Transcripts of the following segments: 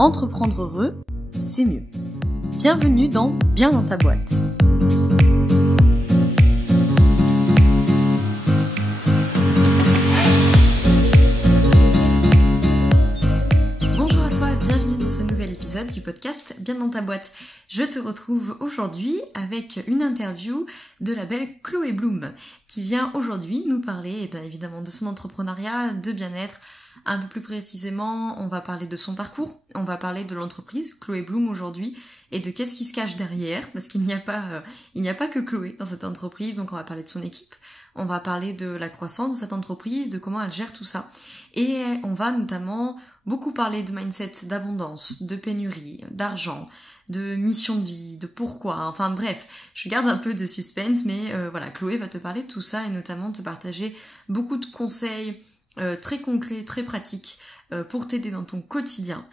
Entreprendre heureux, c'est mieux. Bienvenue dans Bien dans ta boîte. Bonjour à toi, bienvenue dans ce nouvel épisode du podcast Bien dans ta boîte. Je te retrouve aujourd'hui avec une interview de la belle Chloé Bloom qui vient aujourd'hui nous parler bien évidemment de son entrepreneuriat, de bien-être. Un peu plus précisément, on va parler de son parcours, on va parler de l'entreprise Chloé Bloom aujourd'hui et de qu'est-ce qui se cache derrière, parce qu'il n'y a pas que Chloé dans cette entreprise, donc on va parler de son équipe, on va parler de la croissance de cette entreprise, de comment elle gère tout ça, et on va notamment beaucoup parler de mindset, d'abondance, de pénurie, d'argent, de mission de vie, de pourquoi, enfin bref, je garde un peu de suspense, mais voilà, Chloé va te parler de tout ça et notamment te partager beaucoup de conseils très concrets, très pratiques pour t'aider dans ton quotidien.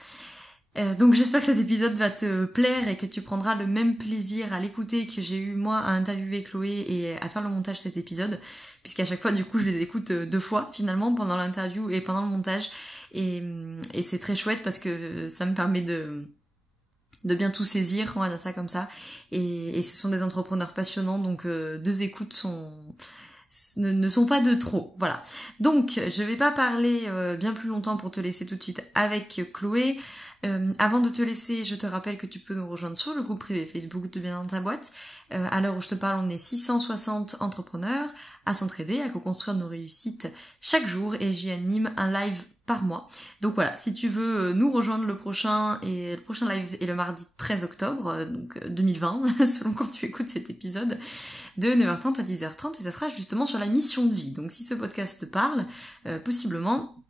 Donc j'espère que cet épisode va te plaire et que tu prendras le même plaisir à l'écouter que j'ai eu moi à interviewer Chloé et à faire le montage de cet épisode, puisqu'à chaque fois du coup je les écoute deux fois finalement pendant l'interview et pendant le montage et c'est très chouette parce que ça me permet de bien tout saisir, on va dire ça comme ça, et ce sont des entrepreneurs passionnants, donc deux écoutes ne sont pas de trop, voilà. Donc, je vais pas parler bien plus longtemps pour te laisser tout de suite avec Chloé. Avant de te laisser, je te rappelle que tu peux nous rejoindre sur le groupe privé Facebook de Bien dans ta boîte. À l'heure où je te parle, on est 660 entrepreneurs à s'entraider, à co-construire nos réussites chaque jour et j'y anime un live par mois. Donc voilà, si tu veux nous rejoindre le prochain live est le mardi 13 octobre, donc 2020, selon quand tu écoutes cet épisode, de 9h30 à 10h30 et ça sera justement sur la mission de vie. Donc si ce podcast te parle, possiblement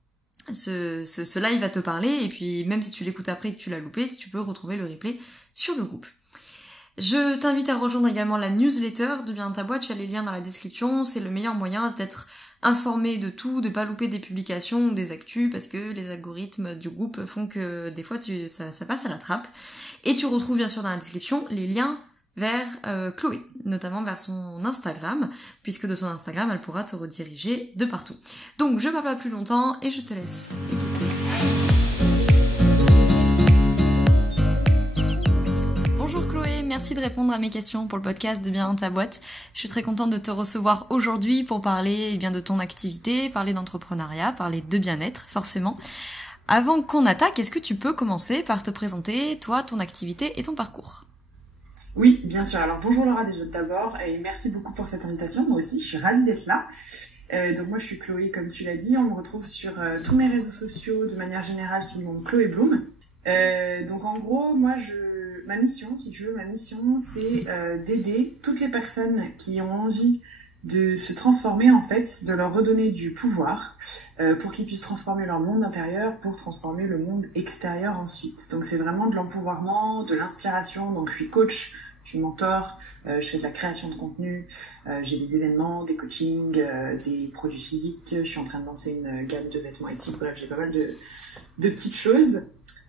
ce live va te parler et puis même si tu l'écoutes après et que tu l'as loupé, tu peux retrouver le replay sur le groupe. Je t'invite à rejoindre également la newsletter de Bien dans ta boîte, tu as les liens dans la description, c'est le meilleur moyen d'être informé de tout, de pas louper des publications ou des actus parce que les algorithmes du groupe font que des fois ça passe à la trappe. Et tu retrouves bien sûr dans la description les liens vers Chloé, notamment vers son Instagram, puisque de son Instagram elle pourra te rediriger de partout. Donc je parle pas plus longtemps et je te laisse écouter. Bonjour Chloé, merci de répondre à mes questions pour le podcast de Bien dans ta boîte. Je suis très contente de te recevoir aujourd'hui pour parler de ton activité, parler d'entrepreneuriat, parler de bien-être forcément. Avant qu'on attaque, est-ce que tu peux commencer par te présenter, toi, ton activité et ton parcours ? Oui, bien sûr. Alors bonjour Laura déjà d'abord et merci beaucoup pour cette invitation. Moi aussi, je suis ravie d'être là. Donc moi je suis Chloé, comme tu l'as dit. On me retrouve sur tous mes réseaux sociaux de manière générale sous le nom de Chloé Bloom. Donc en gros, ma mission, c'est d'aider toutes les personnes qui ont envie de se transformer en fait, de leur redonner du pouvoir pour qu'ils puissent transformer leur monde intérieur pour transformer le monde extérieur ensuite. Donc c'est vraiment de l'empouvoirment, de l'inspiration. Donc je suis coach, je suis mentor, je fais de la création de contenu, j'ai des événements, des coachings, des produits physiques, je suis en train de lancer une gamme de vêtements éthiques, bref j'ai pas mal de petites choses.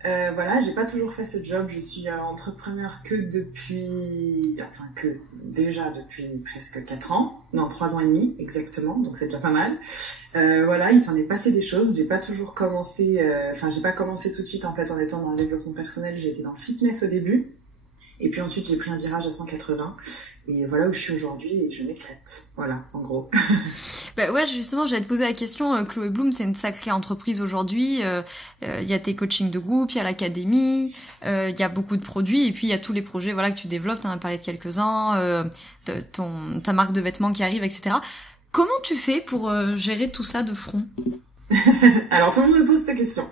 Voilà, j'ai pas toujours fait ce job, je suis entrepreneur depuis presque 4 ans, non 3 ans et demi exactement, donc c'est déjà pas mal. Voilà, il s'en est passé des choses, j'ai pas commencé tout de suite en fait en étant dans le développement personnel, j'ai été dans le fitness au début, et puis ensuite j'ai pris un virage à 180, et voilà où je suis aujourd'hui et je m'éclate, voilà en gros. Bah ouais, justement, j'allais te poser la question. Chloé Bloom, c'est une sacrée entreprise aujourd'hui. Il y a tes coachings de groupe, il y a l'académie, il y a beaucoup de produits et puis il y a tous les projets voilà que tu développes. T'en as parlé de quelques-uns, ta marque de vêtements qui arrive, etc. Comment tu fais pour gérer tout ça de front ? Alors tout le monde me pose cette question.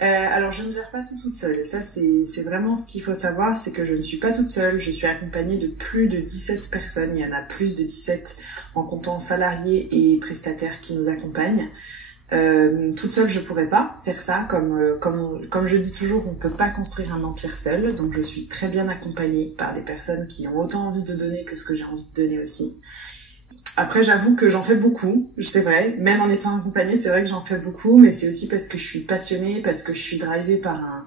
Alors je ne gère pas tout toute seule. Et ça c'est vraiment ce qu'il faut savoir, c'est que je ne suis pas toute seule. Je suis accompagnée de plus de 17 personnes. Il y en a plus de 17 en comptant salariés et prestataires qui nous accompagnent. Toute seule je pourrais pas faire ça. Comme je dis toujours, on peut pas construire un empire seul. Donc je suis très bien accompagnée par des personnes qui ont autant envie de donner que ce que j'ai envie de donner aussi. Après, j'avoue que j'en fais beaucoup, c'est vrai. Même en étant accompagnée, c'est vrai que j'en fais beaucoup, mais c'est aussi parce que je suis passionnée, parce que je suis drivée par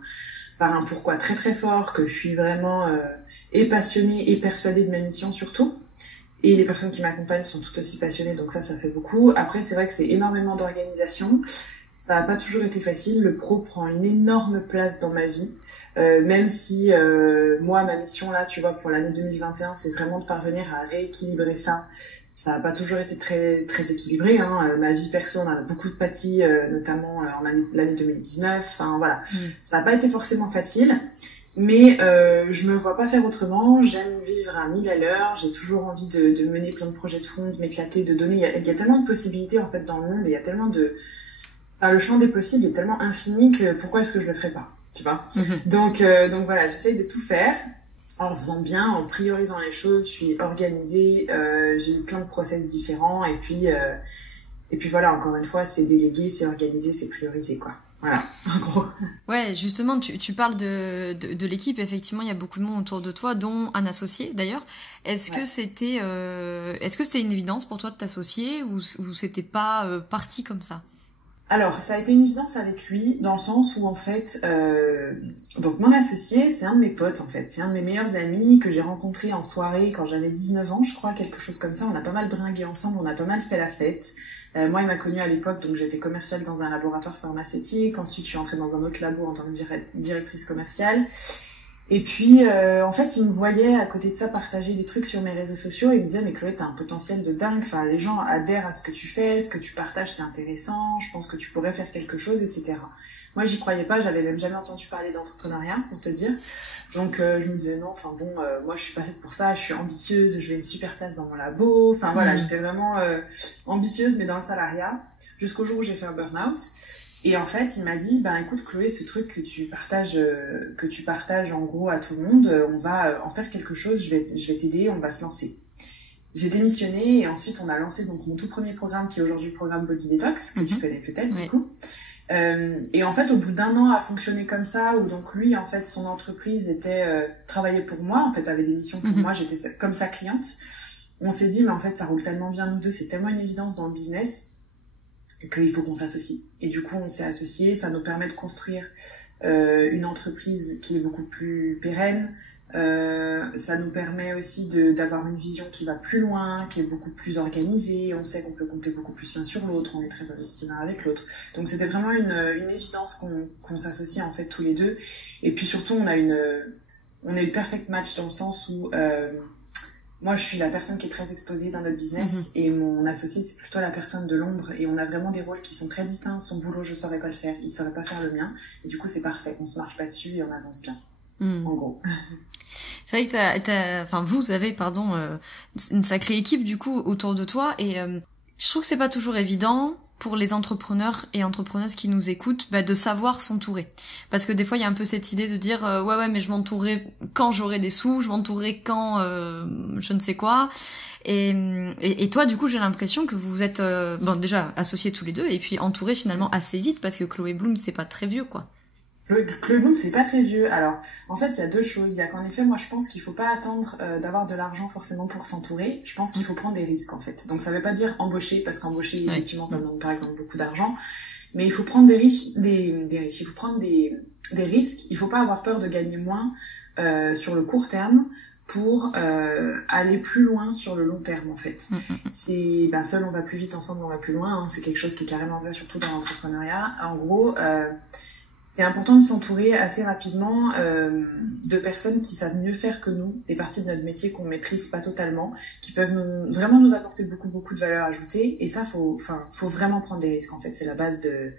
un pourquoi très très fort, que je suis vraiment et passionnée et persuadée de ma mission surtout. Et les personnes qui m'accompagnent sont tout aussi passionnées, donc ça fait beaucoup. Après, c'est vrai que c'est énormément d'organisation. Ça n'a pas toujours été facile. Le pro prend une énorme place dans ma vie. même si moi ma mission là, tu vois, pour l'année 2021, c'est vraiment de parvenir à rééquilibrer ça. Ça n'a pas toujours été très très équilibré, hein. Ma vie perso, on en a beaucoup de pâti, notamment en l'année 2019. Enfin voilà, ça n'a pas été forcément facile. Mais je me vois pas faire autrement. J'aime vivre à 1000 à l'heure. J'ai toujours envie de mener plein de projets de front, de m'éclater, de donner. Il y a tellement de possibilités en fait dans le monde, et il y a tellement de... Enfin, le champ des possibles est tellement infini que pourquoi est-ce que je le ferais pas, tu vois. Donc voilà, j'essaye de tout faire en faisant bien, en priorisant les choses. Je suis organisée, j'ai plein de process différents, et puis voilà, encore une fois, c'est délégué, c'est organisé, c'est priorisé, quoi. Voilà, en gros. Ouais, justement, tu parles de l'équipe. Effectivement, il y a beaucoup de monde autour de toi, dont un associé d'ailleurs. Est-ce que c'était une évidence pour toi de t'associer, ou c'était pas parti comme ça? Alors, ça a été une évidence avec lui, dans le sens où, en fait, donc mon associé, c'est un de mes potes, en fait. C'est un de mes meilleurs amis que j'ai rencontré en soirée quand j'avais 19 ans, je crois, quelque chose comme ça. On a pas mal bringué ensemble, on a pas mal fait la fête. Moi, il m'a connue à l'époque, donc j'étais commerciale dans un laboratoire pharmaceutique. Ensuite, je suis entrée dans un autre labo en tant que directrice commerciale. Et puis, en fait, il me voyait à côté de ça partager des trucs sur mes réseaux sociaux, et il me disait, mais Chloé, t'as un potentiel de dingue, enfin, les gens adhèrent à ce que tu fais, ce que tu partages, c'est intéressant, je pense que tu pourrais faire quelque chose, etc. Moi, j'y croyais pas, j'avais même jamais entendu parler d'entrepreneuriat, pour te dire. Donc, je me disais, non, enfin bon, moi, je suis pas faite pour ça, je suis ambitieuse, je veux une super place dans mon labo, enfin voilà, j'étais vraiment ambitieuse, mais dans le salariat, jusqu'au jour où j'ai fait un burn-out. Et en fait, il m'a dit, ben écoute Chloé, ce truc que tu partages en gros à tout le monde, on va en faire quelque chose, je vais t'aider, on va se lancer. J'ai démissionné, et ensuite on a lancé donc mon tout premier programme, qui est aujourd'hui le programme Body Detox, que tu connais peut-être, du coup. Et en fait, au bout d'un an à fonctionner comme ça, où donc lui, en fait, son entreprise travaillait pour moi, en fait, avait des missions pour moi, j'étais comme sa cliente. On s'est dit, mais en fait, ça roule tellement bien nous deux, c'est tellement une évidence dans le business qu'il faut qu'on s'associe. Et du coup, on s'est associés, ça nous permet de construire une entreprise qui est beaucoup plus pérenne. Ça nous permet aussi d'avoir une vision qui va plus loin, qui est beaucoup plus organisée. On sait qu'on peut compter beaucoup plus l'un sur l'autre, on est très investis l'un avec l'autre. Donc c'était vraiment une évidence qu'on s'associe en fait tous les deux. Et puis surtout, on a le perfect match dans le sens où moi, je suis la personne qui est très exposée dans notre business, et mon associé, c'est plutôt la personne de l'ombre, et on a vraiment des rôles qui sont très distincts. Son boulot, je saurais pas le faire, il saurait pas faire le mien, et du coup, c'est parfait. On se marche pas dessus et on avance bien. En gros. C'est vrai que vous avez, une sacrée équipe, du coup, autour de toi, et je trouve que c'est pas toujours évident pour les entrepreneurs et entrepreneuses qui nous écoutent, de savoir s'entourer. Parce que des fois, il y a un peu cette idée de dire ouais, mais je m'entourerai quand j'aurai des sous, je m'entourerai quand je ne sais quoi. Et toi, du coup, j'ai l'impression que vous êtes déjà associés tous les deux, et puis entourés finalement assez vite, parce que Chloé Bloom, c'est pas très vieux, quoi. Chloé Bloom, c'est pas très vieux. Alors, en fait, il y a deux choses. Il y a qu'en effet, moi, je pense qu'il faut pas attendre d'avoir de l'argent forcément pour s'entourer. Je pense qu'il faut prendre des risques, en fait. Donc, ça veut pas dire embaucher, parce qu'embaucher, effectivement, ça demande par exemple beaucoup d'argent. Mais il faut prendre des risques. Il faut prendre des risques. Il faut pas avoir peur de gagner moins sur le court terme pour aller plus loin sur le long terme, en fait. C'est seul on va plus vite, ensemble on va plus loin, hein. C'est quelque chose qui est carrément vrai, surtout dans l'entrepreneuriat. En gros, c'est important de s'entourer assez rapidement de personnes qui savent mieux faire que nous, des parties de notre métier qu'on maîtrise pas totalement, qui peuvent vraiment nous apporter beaucoup de valeur ajoutée. Et ça, faut vraiment prendre des risques, en fait. C'est la base de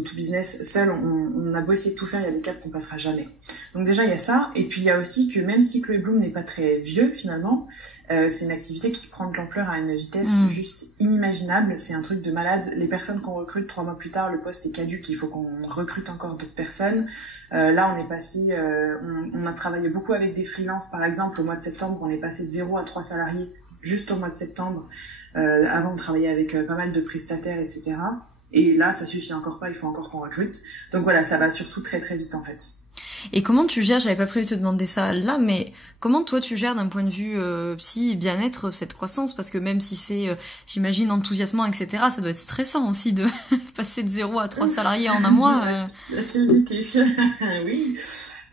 tout business. Seul, on a beau essayer de tout faire, il y a des caps qu'on passera jamais. Donc déjà, il y a ça. Et puis, il y a aussi que même si Chloé Bloom n'est pas très vieux, finalement, c'est une activité qui prend de l'ampleur à une vitesse juste inimaginable. C'est un truc de malade. Les personnes qu'on recrute 3 mois plus tard, le poste est caduc, il faut qu'on recrute encore d'autres personnes. Là, on est passé, on a travaillé beaucoup avec des freelances, par exemple. Au mois de septembre, on est passé de 0 à 3 salariés juste au mois de septembre. Avant, on travaillait avec pas mal de prestataires, etc. Et là, ça suffit encore pas, il faut encore qu'on recrute. Donc voilà, ça va surtout très très vite, en fait. Et comment tu gères, j'avais pas prévu de te demander ça là, mais comment toi tu gères d'un point de vue psy, bien-être, cette croissance? Parce que même si c'est, j'imagine, enthousiasmant, etc., ça doit être stressant aussi de passer de 0 à 3 salariés en un mois. Oui.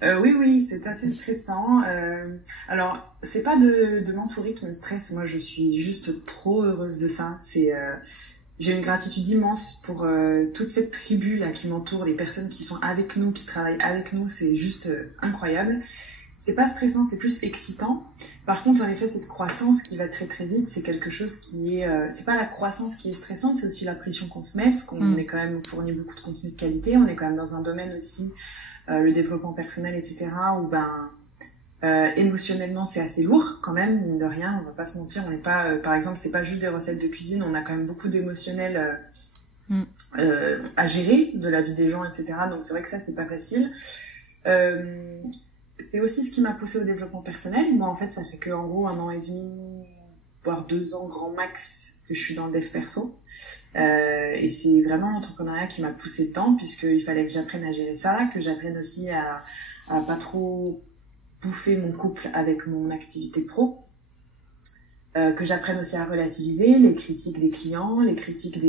Oui, c'est assez stressant. Alors, c'est pas de m'entourer qui me stresse. Moi, je suis juste trop heureuse de ça. j'ai une gratitude immense pour toute cette tribu là qui m'entoure, les personnes qui sont avec nous, qui travaillent avec nous, c'est juste incroyable. C'est pas stressant, c'est plus excitant. Par contre, en effet, cette croissance qui va très très vite, c'est quelque chose qui est... c'est pas la croissance qui est stressante, c'est aussi la pression qu'on se met, parce qu'on est quand même, on fournit beaucoup de contenu de qualité, on est quand même dans un domaine aussi, le développement personnel, etc., où émotionnellement c'est assez lourd quand même, mine de rien, on va pas se mentir, on n'est pas... par exemple, c'est pas juste des recettes de cuisine, on a quand même beaucoup d'émotionnel à gérer, de la vie des gens, etc., donc c'est vrai que ça, c'est pas facile. C'est aussi ce qui m'a poussée au développement personnel. Moi, en fait, ça fait que en gros 1 an et demi, voire 2 ans grand max que je suis dans le dev perso. Et c'est vraiment l'entrepreneuriat qui m'a poussée dedans, puisqu'il fallait que j'apprenne à gérer ça, que j'apprenne aussi à pas trop bouffer mon couple avec mon activité pro, que j'apprenne aussi à relativiser les critiques des clients, les critiques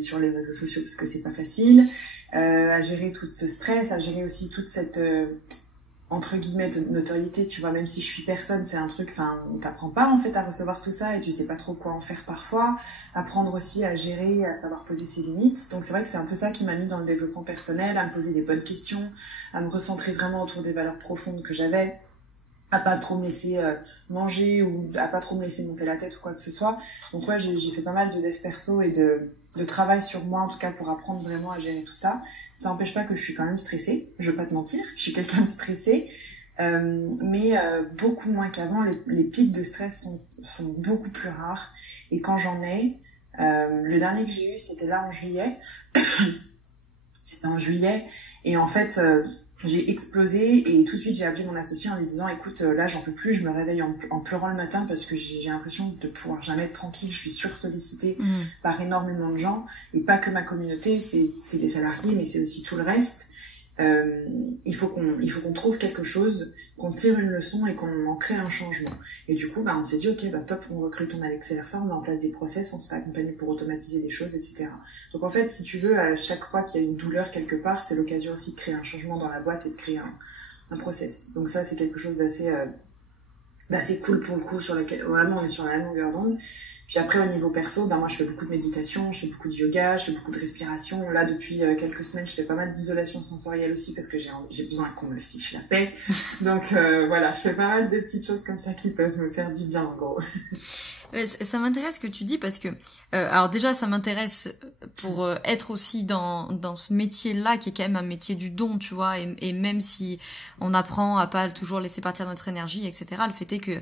sur les réseaux sociaux, parce que c'est pas facile, à gérer tout ce stress, à gérer aussi toute cette... entre guillemets de notoriété, tu vois, même si je suis personne, c'est un truc, enfin, on t'apprend pas en fait à recevoir tout ça et tu sais pas trop quoi en faire parfois, apprendre aussi à gérer, à savoir poser ses limites. Donc c'est vrai que c'est un peu ça qui m'a mis dans le développement personnel, à me poser des bonnes questions, à me recentrer vraiment autour des valeurs profondes que j'avais, à pas trop me laisser manger ou à pas trop me laisser monter la tête ou quoi que ce soit. Donc ouais, j'ai fait pas mal de dev perso et de travail sur moi, en tout cas pour apprendre vraiment à gérer tout ça. Ça n'empêche pas que je suis quand même stressée, je veux pas te mentir, je suis quelqu'un de stressé, mais beaucoup moins qu'avant. Les pics de stress sont beaucoup plus rares, et quand j'en ai, le dernier que j'ai eu, c'était là en juillet. C'était en juillet, et en fait... j'ai explosé, et tout de suite j'ai appelé mon associé en lui disant écoute, là j'en peux plus, je me réveille en pleurant le matin parce que j'ai l'impression de pouvoir jamais être tranquille, je suis sursollicitée par énormément de gens, et pas que ma communauté, c'est les salariés, mais c'est aussi tout le reste. Il faut qu'on trouve quelque chose, qu'on tire une leçon et qu'on en crée un changement. Et du coup, on s'est dit, ok, top, on recrute, on accélère ça, on met en place des process, on se fait accompagner pour automatiser des choses, etc. Donc en fait, si tu veux, à chaque fois qu'il y a une douleur quelque part, c'est l'occasion aussi de créer un changement dans la boîte et de créer un process. Donc ça, c'est quelque chose d'assez cool pour le coup, sur lequel vraiment on est sur la même longueur d'onde. Puis après, au niveau perso, moi je fais beaucoup de méditation, je fais beaucoup de yoga, je fais beaucoup de respiration. Là, depuis quelques semaines, je fais pas mal d'isolation sensorielle aussi parce que j'ai besoin qu'on me fiche la paix. Donc voilà, je fais pas mal de petites choses comme ça qui peuvent me faire du bien en gros. Ça m'intéresse ce que tu dis parce que alors déjà ça m'intéresse pour être aussi dans ce métier-là qui est quand même un métier du don, tu vois, et même si on apprend à pas toujours laisser partir notre énergie, etc., le fait est que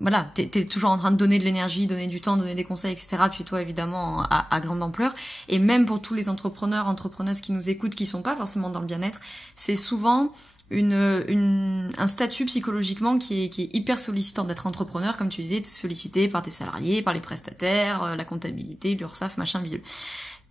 voilà, t'es toujours en train de donner de l'énergie, donner du temps, donner des conseils, etc., puis toi évidemment à grande ampleur. Et même pour tous les entrepreneuses qui nous écoutent, qui sont pas forcément dans le bien-être, c'est souvent un statut psychologiquement qui est hyper sollicitant d'être entrepreneur, comme tu disais, t'es sollicité par tes salariés, par les prestataires, la comptabilité, l'URSSAF, machin bidule.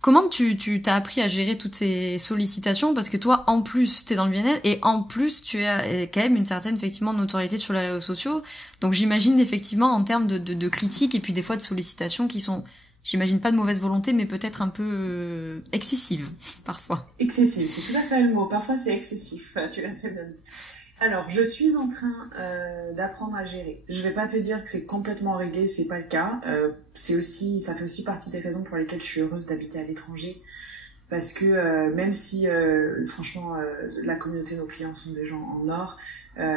Comment tu t'as appris à gérer toutes ces sollicitations, parce que toi en plus t'es dans le bien-être et en plus tu as quand même une certaine effectivement notoriété sur les réseaux sociaux, donc j'imagine effectivement en termes de critiques et puis des fois de sollicitations qui sont, j'imagine pas de mauvaise volonté, mais peut-être un peu excessive, parfois. Excessive, c'est tout à fait le mot. Parfois, c'est excessif. Tu l'as très bien dit. Alors, je suis en train d'apprendre à gérer. Je vais pas te dire que c'est complètement réglé, c'est pas le cas. Ça fait aussi partie des raisons pour lesquelles je suis heureuse d'habiter à l'étranger. Parce que même si, franchement, la communauté de nos clients sont des gens en or,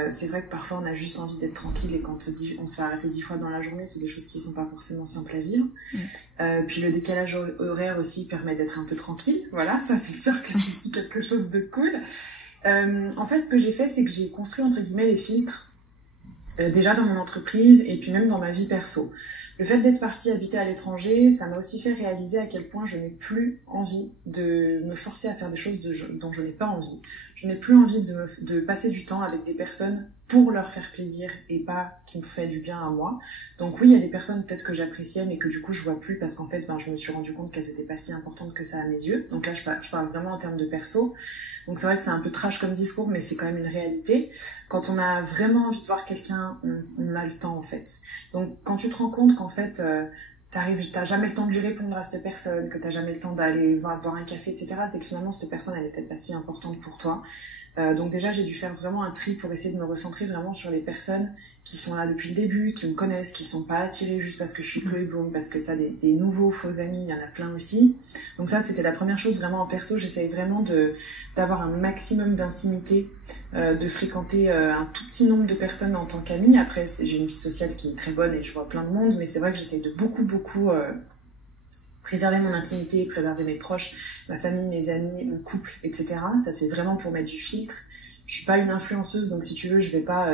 c'est vrai que parfois on a juste envie d'être tranquille, et quand on se fait arrêter 10 fois dans la journée, c'est des choses qui sont pas forcément simples à vivre. Puis le décalage horaire aussi permet d'être un peu tranquille. Voilà, ça c'est sûr que c'est aussi quelque chose de cool. En fait, ce que j'ai fait, c'est que j'ai construit entre guillemets les filtres déjà dans mon entreprise et puis même dans ma vie perso. Le fait d'être partie habiter à l'étranger, ça m'a aussi fait réaliser à quel point je n'ai plus envie de me forcer à faire des choses dont je n'ai pas envie. Je n'ai plus envie de passer du temps avec des personnes pour leur faire plaisir et pas qui me fait du bien à moi. Donc oui, il y a des personnes peut-être que j'appréciais mais que du coup je vois plus parce qu'en fait je me suis rendu compte qu'elles étaient pas si importantes que ça à mes yeux. Donc là je parle vraiment en termes de perso. Donc c'est vrai que c'est un peu trash comme discours, mais c'est quand même une réalité. Quand on a vraiment envie de voir quelqu'un, on a le temps en fait. Donc quand tu te rends compte qu'en fait t'as jamais le temps de lui répondre à cette personne, que t'as jamais le temps d'aller boire un café, etc., c'est que finalement cette personne elle est peut-être pas si importante pour toi. Donc déjà, j'ai dû faire vraiment un tri pour essayer de me recentrer vraiment sur les personnes qui sont là depuis le début, qui me connaissent, qui sont pas attirées juste parce que je suis Chloé Bloom, parce que ça, des nouveaux faux amis, il y en a plein aussi. Donc ça, c'était la première chose vraiment en perso. J'essaye vraiment d'avoir un maximum d'intimité, de fréquenter un tout petit nombre de personnes en tant qu'amie. Après, j'ai une vie sociale qui est très bonne et je vois plein de monde, mais c'est vrai que j'essaye de beaucoup préserver mon intimité, préserver mes proches, ma famille, mes amis, mon couple, etc. Ça, c'est vraiment pour mettre du filtre. Je suis pas une influenceuse, donc si tu veux, je vais pas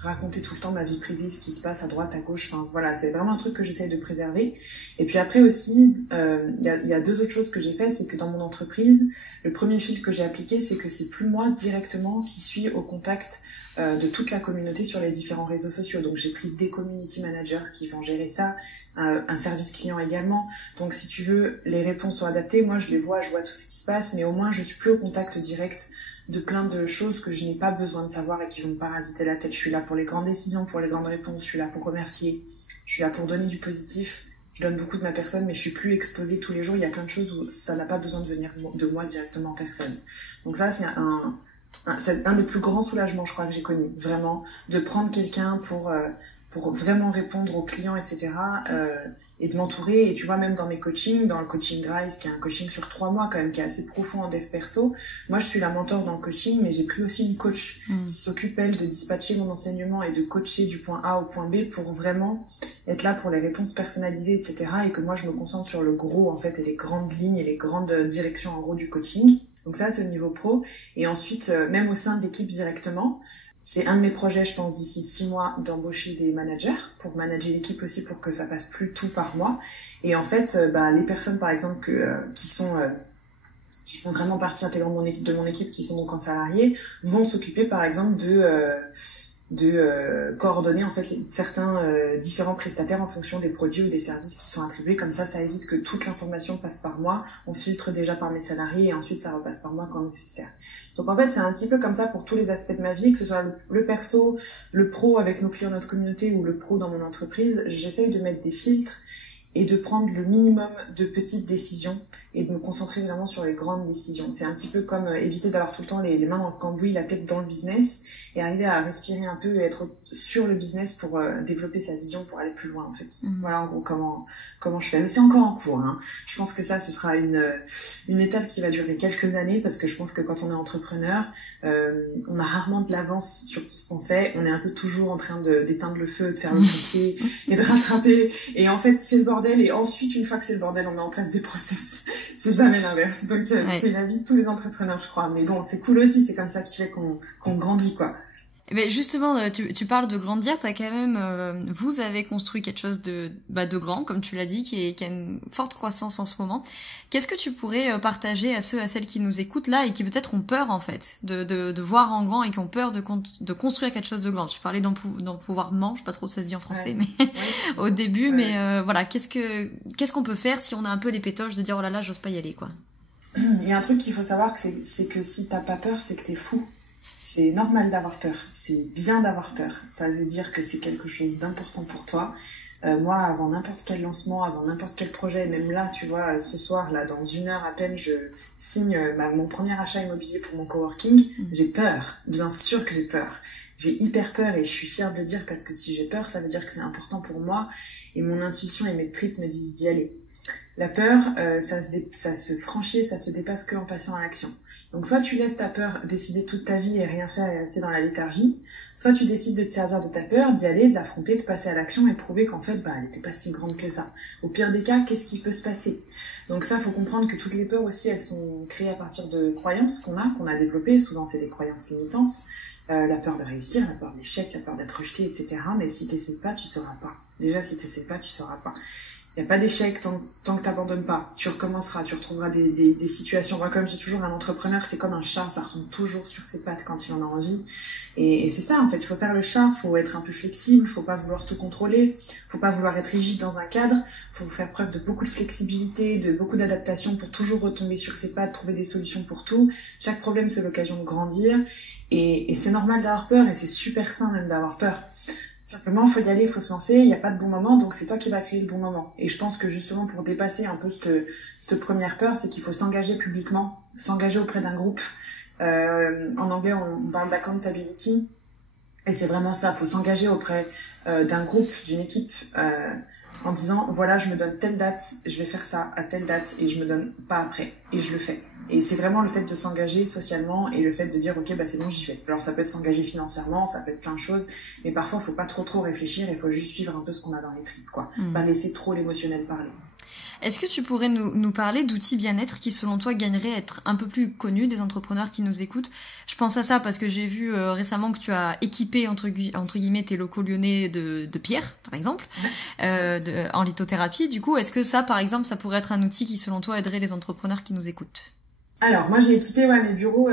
raconter tout le temps ma vie privée, ce qui se passe à droite, à gauche. Enfin, voilà, c'est vraiment un truc que j'essaye de préserver. Et puis après aussi, il y a deux autres choses que j'ai fait, c'est que dans mon entreprise, le premier filtre que j'ai appliqué, c'est que c'est plus moi directement qui suis au contact de toute la communauté sur les différents réseaux sociaux. Donc j'ai pris des community managers qui vont gérer ça, un service client également. Donc si tu veux, les réponses sont adaptées. Moi je les vois, je vois tout ce qui se passe, mais au moins je suis plus au contact direct de plein de choses que je n'ai pas besoin de savoir et qui vont me parasiter la tête. Je suis là pour les grandes décisions, pour les grandes réponses, je suis là pour remercier, je suis là pour donner du positif. Je donne beaucoup de ma personne, mais je suis plus exposée tous les jours. Il y a plein de choses où ça n'a pas besoin de venir de moi directement en personne. Donc ça, c'est un des plus grands soulagements, je crois, que j'ai connu. Vraiment, de prendre quelqu'un pour vraiment répondre aux clients, etc. Et de m'entourer. Et tu vois, même dans mes coachings, dans le coaching Rise, qui est un coaching sur 3 mois quand même, qui est assez profond en dev perso, moi je suis la mentor dans le coaching, mais j'ai pris aussi une coach qui s'occupe, elle, de dispatcher mon enseignement et de coacher du point A au point B pour vraiment être là pour les réponses personnalisées, etc. Et que moi je me concentre sur le gros, en fait, et les grandes lignes et les grandes directions, en gros, du coaching. Donc ça, c'est au niveau pro. Et ensuite, même au sein de l'équipe directement, c'est un de mes projets, je pense, d'ici 6 mois, d'embaucher des managers pour manager l'équipe aussi, pour que ça passe plus tout par moi. Et en fait, les personnes, par exemple, qui font vraiment partie intégrante de mon équipe, qui sont donc en salarié, vont s'occuper, par exemple, de coordonner en fait certains différents prestataires en fonction des produits ou des services qui sont attribués. Comme ça évite que toute l'information passe par moi. On filtre déjà par mes salariés et ensuite ça repasse par moi quand nécessaire. Donc en fait, c'est un petit peu comme ça pour tous les aspects de ma vie, que ce soit le perso, le pro avec nos clients, notre communauté, ou le pro dans mon entreprise. J'essaye de mettre des filtres et de prendre le minimum de petites décisions et de me concentrer vraiment sur les grandes décisions. C'est un petit peu comme éviter d'avoir tout le temps les mains dans le cambouis, la tête dans le business, et arriver à respirer un peu et être sur le business pour développer sa vision, pour aller plus loin, en fait. Voilà en gros comment je fais. Mais c'est encore en cours, hein. Je pense que ça, ce sera une étape qui va durer quelques années, parce que je pense que quand on est entrepreneur, on a rarement de l'avance sur tout ce qu'on fait. On est un peu toujours en train d'éteindre le feu, de faire le pompier et de rattraper. Et en fait, c'est le bordel. Et ensuite, une fois que c'est le bordel, on met en place des process. C'est jamais l'inverse. Donc, c'est la vie de tous les entrepreneurs, je crois. Mais bon, c'est cool aussi. C'est comme ça qui fait qu'on grandit, quoi. Mais justement, tu parles de grandir, t'as quand même, vous avez construit quelque chose de grand, comme tu l'as dit, qui a une forte croissance en ce moment. Qu'est-ce que tu pourrais partager à celles qui nous écoutent là et qui peut-être ont peur, en fait, de voir en grand et qui ont peur de construire quelque chose de grand? Tu parlais d'empouvoirment, je sais pas trop si ça se dit en français, mais au début, mais voilà, qu'est-ce qu'on peut faire si on a un peu les pétoches de dire oh là là, j'ose pas y aller, quoi? Il y a un truc qu'il faut savoir, c'est que si t'as pas peur, c'est que t'es fou. C'est normal d'avoir peur, c'est bien d'avoir peur. Ça veut dire que c'est quelque chose d'important pour toi. Moi, avant n'importe quel lancement, avant n'importe quel projet, même là, tu vois, ce soir, là, dans 1 heure à peine, je signe mon premier achat immobilier pour mon coworking. J'ai peur, bien sûr que j'ai peur. J'ai hyper peur et je suis fière de le dire, parce que si j'ai peur, ça veut dire que c'est important pour moi et mon intuition et mes tripes me disent d'y aller. La peur, ça se franchit, ça se dépasse qu'en passant à l'action. Donc soit tu laisses ta peur décider toute ta vie et rien faire et rester dans la léthargie, soit tu décides de te servir de ta peur, d'y aller, de l'affronter, de passer à l'action et prouver qu'en fait, elle n'était pas si grande que ça. Au pire des cas, qu'est-ce qui peut se passer? Donc ça, faut comprendre que toutes les peurs aussi, elles sont créées à partir de croyances qu'on a développées. Souvent, c'est des croyances limitantes. La peur de réussir, la peur de l'échec, la peur d'être rejeté, etc. Mais si t'essaies pas, tu sauras pas. Déjà, si t'essaies pas, tu sauras pas. Il n'y a pas d'échec tant que t'abandonnes pas. Tu recommenceras, tu retrouveras des situations. Moi, comme j'ai toujours un entrepreneur, c'est comme un chat, ça retombe toujours sur ses pattes quand il en a envie. Et c'est ça, en fait, il faut faire le chat, faut être un peu flexible, faut pas vouloir tout contrôler, faut pas vouloir être rigide dans un cadre, faut faire preuve de beaucoup de flexibilité, de beaucoup d'adaptation pour toujours retomber sur ses pattes, trouver des solutions pour tout. Chaque problème, c'est l'occasion de grandir. Et c'est normal d'avoir peur, et c'est super sain même d'avoir peur. Simplement, faut y aller, faut se lancer, il n'y a pas de bon moment, donc c'est toi qui vas créer le bon moment. Et je pense que justement, pour dépasser un peu cette première peur, c'est qu'il faut s'engager publiquement, s'engager auprès d'un groupe, En anglais, on parle d'accountability. Et c'est vraiment ça, faut s'engager auprès d'un groupe, d'une équipe, en disant, voilà, je me donne telle date, je vais faire ça à telle date, et je me donne pas après, et je le fais. Et c'est vraiment le fait de s'engager socialement, et le fait de dire, ok, bah c'est bon, j'y vais. Alors ça peut être s'engager financièrement, ça peut être plein de choses, mais parfois, faut pas trop réfléchir, il faut juste suivre un peu ce qu'on a dans les tripes, quoi. Pas laisser trop l'émotionnel parler. Est-ce que tu pourrais nous parler d'outils bien-être qui, selon toi, gagneraient à être un peu plus connus des entrepreneurs qui nous écoutent? Je pense à ça parce que j'ai vu récemment que tu as équipé, entre guillemets, tes locaux lyonnais de pierre, par exemple, en lithothérapie. Du coup, est-ce que ça, par exemple, ça pourrait être un outil qui, selon toi, aiderait les entrepreneurs qui nous écoutent? Alors, moi, j'ai équipé mes bureaux,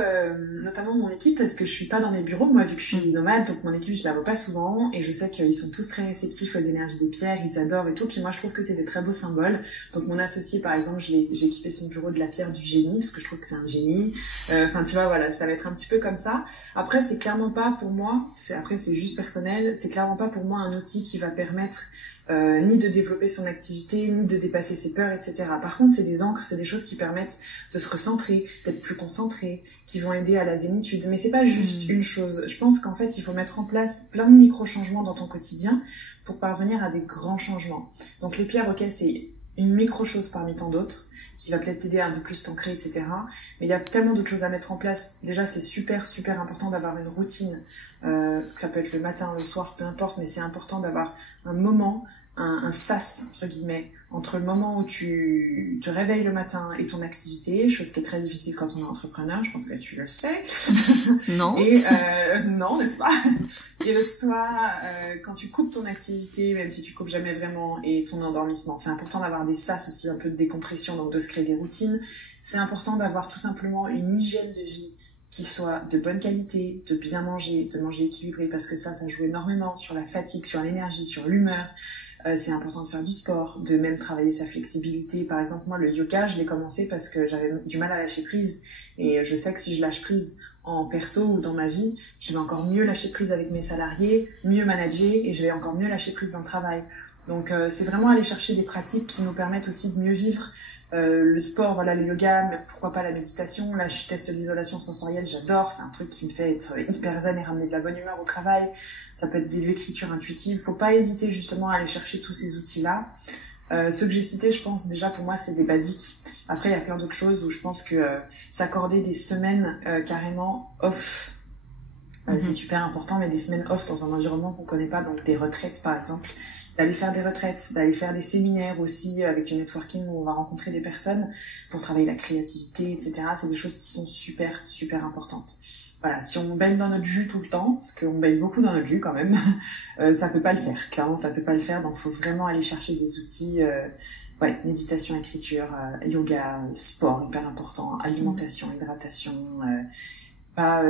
notamment mon équipe, parce que je suis pas dans mes bureaux, moi, vu que je suis nomade, donc mon équipe, je la vois pas souvent, et je sais qu'ils sont tous très réceptifs aux énergies des pierres, ils adorent et tout, puis moi, je trouve que c'est des très beaux symboles. Donc, mon associé, par exemple, j'ai équipé son bureau de la pierre du génie, parce que je trouve que c'est un génie. Enfin, tu vois, voilà, ça va être un petit peu comme ça. Après, c'est clairement pas pour moi, c'est juste personnel, c'est clairement pas pour moi un outil qui va permettre ni de développer son activité, ni de dépasser ses peurs, etc. Par contre, c'est des ancres, c'est des choses qui permettent de se recentrer, d'être plus concentré, qui vont aider à la zénitude. Mais c'est pas juste une chose. Je pense qu'en fait, il faut mettre en place plein de micro-changements dans ton quotidien pour parvenir à des grands changements. Donc les pierres, ok, c'est une micro-chose parmi tant d'autres, qui va peut-être t'aider à un peu plus t'ancrer, etc. Mais il y a tellement d'autres choses à mettre en place. Déjà, c'est super important d'avoir une routine. Ça peut être le matin, le soir, peu importe, mais c'est important d'avoir un moment, un sas, entre guillemets, entre le moment où tu te réveilles le matin et ton activité, chose qui est très difficile quand on est entrepreneur, je pense que tu le sais. Non. Et non, n'est-ce pas? Et le soir, quand tu coupes ton activité, même si tu coupes jamais vraiment, et ton endormissement, c'est important d'avoir des sas aussi, un peu de décompression, donc de se créer des routines. C'est important d'avoir tout simplement une hygiène de vie qui soit de bonne qualité, de bien manger, de manger équilibré, parce que ça joue énormément sur la fatigue, sur l'énergie, sur l'humeur. C'est important de faire du sport, de même travailler sa flexibilité. Par exemple, moi, le yoga, je l'ai commencé parce que j'avais du mal à lâcher prise. Et je sais que si je lâche prise en perso ou dans ma vie, je vais encore mieux lâcher prise avec mes salariés, mieux manager, et je vais encore mieux lâcher prise dans le travail. Donc, c'est vraiment aller chercher des pratiques qui nous permettent aussi de mieux vivre. Le sport, voilà, le yoga, mais pourquoi pas la méditation. Là, je teste l'isolation sensorielle, j'adore, c'est un truc qui me fait être hyper zen et ramener de la bonne humeur au travail. Ça peut être de l'écriture intuitive. Faut pas hésiter justement à aller chercher tous ces outils-là. Ceux que j'ai cités, je pense déjà pour moi c'est des basiques. Après, il y a plein d'autres choses où je pense que s'accorder des semaines carrément off, c'est super important, mais des semaines off dans un environnement qu'on connaît pas, donc des retraites par exemple. D'aller faire des retraites, d'aller faire des séminaires aussi avec du networking où on va rencontrer des personnes pour travailler la créativité, etc. C'est des choses qui sont super importantes. Voilà, si on baigne dans notre jus tout le temps, parce qu'on baigne beaucoup dans notre jus quand même, ça peut pas le faire. Clairement, ça peut pas le faire. Donc, faut vraiment aller chercher des outils, méditation, écriture, yoga, sport, hyper important, alimentation, hydratation, pas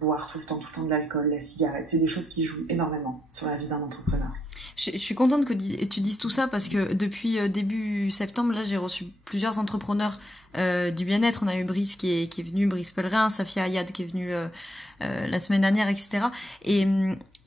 boire tout le temps de l'alcool, la cigarette. C'est des choses qui jouent énormément sur la vie d'un entrepreneur. Je suis contente que tu dises tout ça parce que depuis début septembre, là, j'ai reçu plusieurs entrepreneurs du bien-être. On a eu Brice qui est venu, Brice Pellerin, Safia Ayad qui est venue la semaine dernière, etc.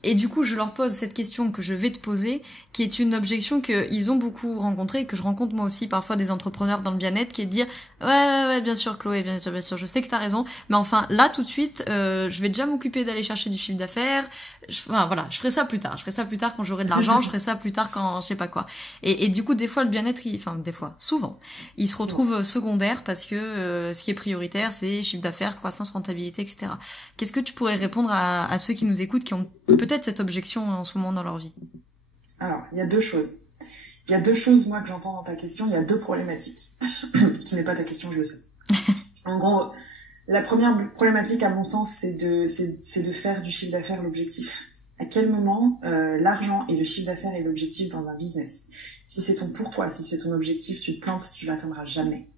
Et du coup, je leur pose cette question que je vais te poser, qui est une objection qu'ils ont beaucoup rencontrée et que je rencontre moi aussi parfois des entrepreneurs dans le bien-être, qui est de dire ouais, bien sûr Chloé, bien sûr, je sais que t'as raison, mais enfin là tout de suite, je vais déjà m'occuper d'aller chercher du chiffre d'affaires. Je ferai ça plus tard quand j'aurai de l'argent, je ferai ça plus tard quand je sais pas quoi. Et du coup, des fois le bien-être, souvent, il se retrouve secondaire parce que ce qui est prioritaire, c'est chiffre d'affaires, croissance, rentabilité, etc. Qu'est-ce que tu pourrais répondre à ceux qui nous écoutent, qui ont peut-être cette objection en ce moment dans leur vie? Alors, il y a deux choses. Moi, que j'entends dans ta question. Il y a deux problématiques. Qui n'est pas ta question, je le sais. En gros, la première problématique, à mon sens, c'est de faire du chiffre d'affaires l'objectif. À quel moment l'argent et le chiffre d'affaires est l'objectif dans un business? Si c'est ton pourquoi, si c'est ton objectif, tu te plantes, tu l'atteindras jamais.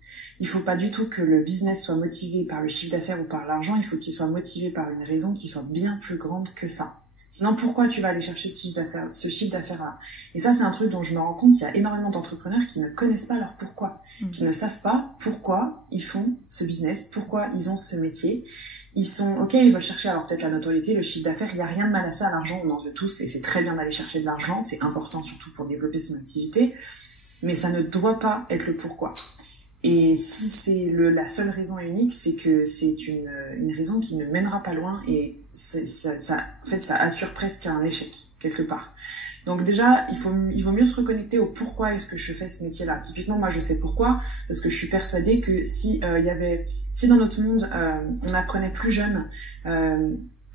Il faut pas du tout que le business soit motivé par le chiffre d'affaires ou par l'argent. Il faut qu'il soit motivé par une raison qui soit bien plus grande que ça. Sinon, pourquoi tu vas aller chercher ce chiffre d'affaires-là? Et ça, c'est un truc dont je me rends compte, il y a énormément d'entrepreneurs qui ne connaissent pas leur pourquoi, qui ne savent pas pourquoi ils font ce business, pourquoi ils ont ce métier. Ils veulent chercher alors peut-être la notoriété, le chiffre d'affaires, il y a rien de mal à ça, l'argent, on en veut tous, et c'est très bien d'aller chercher de l'argent, c'est important surtout pour développer son activité, mais ça ne doit pas être le pourquoi. Et si c'est la seule raison et unique, c'est que c'est une raison qui ne mènera pas loin et en fait, ça assure presque un échec, quelque part. Donc déjà, il vaut mieux se reconnecter au pourquoi est-ce que je fais ce métier-là. Typiquement, moi, je sais pourquoi, parce que je suis persuadée que si dans notre monde, on apprenait plus jeune,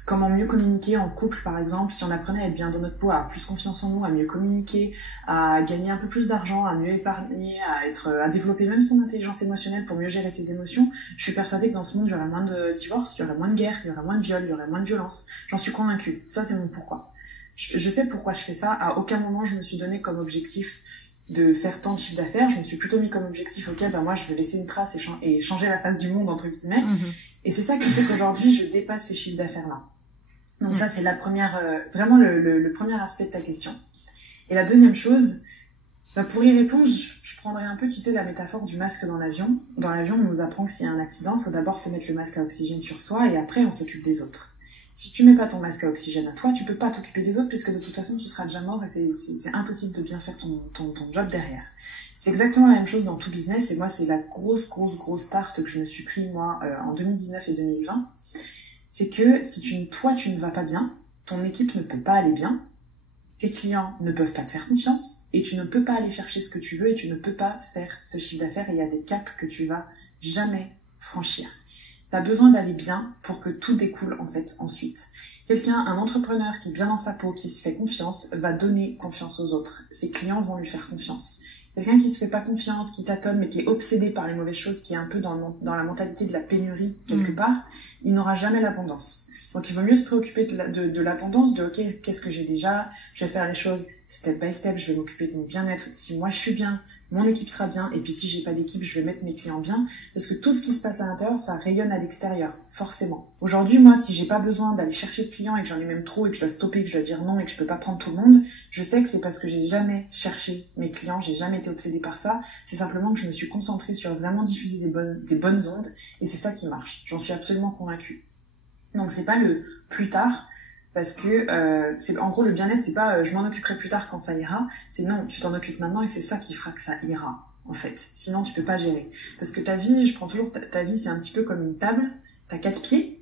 comment mieux communiquer en couple, par exemple, si on apprenait à être bien dans notre peau, à avoir plus confiance en nous, à mieux communiquer, à gagner un peu plus d'argent, à mieux épargner, à développer même son intelligence émotionnelle pour mieux gérer ses émotions, je suis persuadée que dans ce monde, il y aurait moins de divorces, il y aurait moins de guerres, il y aurait moins de viols, il y aurait moins de violence. J'en suis convaincue. Ça, c'est mon pourquoi. Je sais pourquoi je fais ça. À aucun moment, je me suis donné comme objectif de faire tant de chiffre d'affaires. Je me suis plutôt mis comme objectif, moi, je veux laisser une trace et changer la face du monde, entre guillemets. Et c'est ça qui fait qu'aujourd'hui, je dépasse ces chiffres d'affaires-là. Donc ça, c'est la première, vraiment le premier aspect de ta question. Et la deuxième chose, pour y répondre, je prendrais un peu, tu sais, la métaphore du masque dans l'avion. Dans l'avion, on nous apprend que s'il y a un accident, il faut d'abord se mettre le masque à oxygène sur soi et après, on s'occupe des autres. Si tu mets pas ton masque à oxygène à toi, tu peux pas t'occuper des autres puisque de toute façon, tu seras déjà mort et c'est impossible de bien faire ton job derrière. C'est exactement la même chose dans tout business et moi, c'est la grosse tarte que je me suis pris, moi, en 2019 et 2020. C'est que si toi, tu ne vas pas bien, ton équipe ne peut pas aller bien, tes clients ne peuvent pas te faire confiance, et tu ne peux pas aller chercher ce que tu veux, et tu ne peux pas faire ce chiffre d'affaires, et il y a des caps que tu vas jamais franchir. T'as besoin d'aller bien pour que tout découle, en fait, ensuite. Un entrepreneur qui est bien dans sa peau, qui se fait confiance, va donner confiance aux autres. Ses clients vont lui faire confiance. Quelqu'un qui se fait pas confiance, qui tâtonne, mais qui est obsédé par les mauvaises choses, qui est un peu dans la mentalité de la pénurie, quelque part, il n'aura jamais l'abondance. Donc, il vaut mieux se préoccuper de l'abondance, ok, qu'est-ce que j'ai déjà? Je vais faire les choses step by step, je vais m'occuper de mon bien-être. Si moi, je suis bien, mon équipe sera bien, et puis si j'ai pas d'équipe, je vais mettre mes clients bien, parce que tout ce qui se passe à l'intérieur, ça rayonne à l'extérieur, forcément. Aujourd'hui, moi, si j'ai pas besoin d'aller chercher de clients et que j'en ai même trop et que je dois stopper, que je dois dire non et que je peux pas prendre tout le monde, je sais que c'est parce que j'ai jamais cherché mes clients, j'ai jamais été obsédée par ça, c'est simplement que je me suis concentrée sur vraiment diffuser des bonnes ondes, et c'est ça qui marche. J'en suis absolument convaincue. Donc c'est pas le plus tard, parce que c'est en gros le bien-être, c'est pas je m'en occuperai plus tard quand ça ira, c'est non, tu t'en occupes maintenant et c'est ça qui fera que ça ira en fait. Sinon tu peux pas gérer. Parce que ta vie, je prends toujours ta vie, c'est un petit peu comme une table, t'as 4 pieds.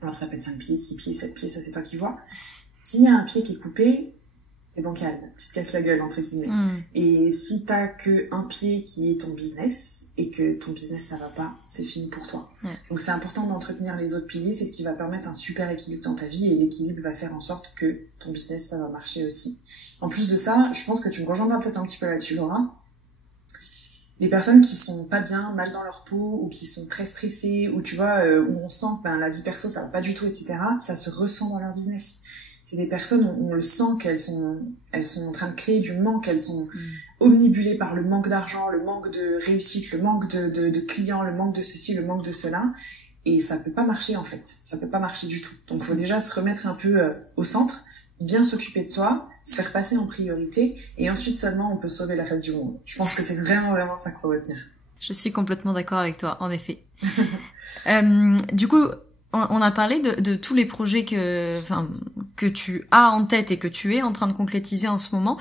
Alors ça peut être 5 pieds, 6 pieds, 7 pieds, ça c'est toi qui vois. S'il y a un pied qui est coupé, t'es bancal, tu te casses la gueule entre guillemets. Et si t'as que un pied qui est ton business et que ton business ça va pas, c'est fini pour toi. Donc c'est important d'entretenir les autres piliers, c'est ce qui va permettre un super équilibre dans ta vie et l'équilibre va faire en sorte que ton business ça va marcher aussi. En plus de ça, je pense que tu me rejoindras peut-être un petit peu là-dessus, Laura. Les personnes qui sont pas bien, mal dans leur peau ou qui sont très stressées ou tu vois où on sent que la vie perso ça va pas du tout, etc. Ça se ressent dans leur business. C'est des personnes où on le sent qu'elles sont en train de créer du manque, elles sont omnibulées par le manque d'argent, le manque de réussite, le manque de clients, le manque de ceci, le manque de cela. Et ça peut pas marcher en fait, ça peut pas marcher du tout. Donc il faut déjà se remettre un peu au centre, bien s'occuper de soi, se faire passer en priorité, et ensuite seulement on peut sauver la face du monde. Je pense que c'est vraiment ça qu'il faut retenir. Je suis complètement d'accord avec toi, en effet. Du coup, on a parlé de tous les projets que tu as en tête et que tu es en train de concrétiser en ce moment.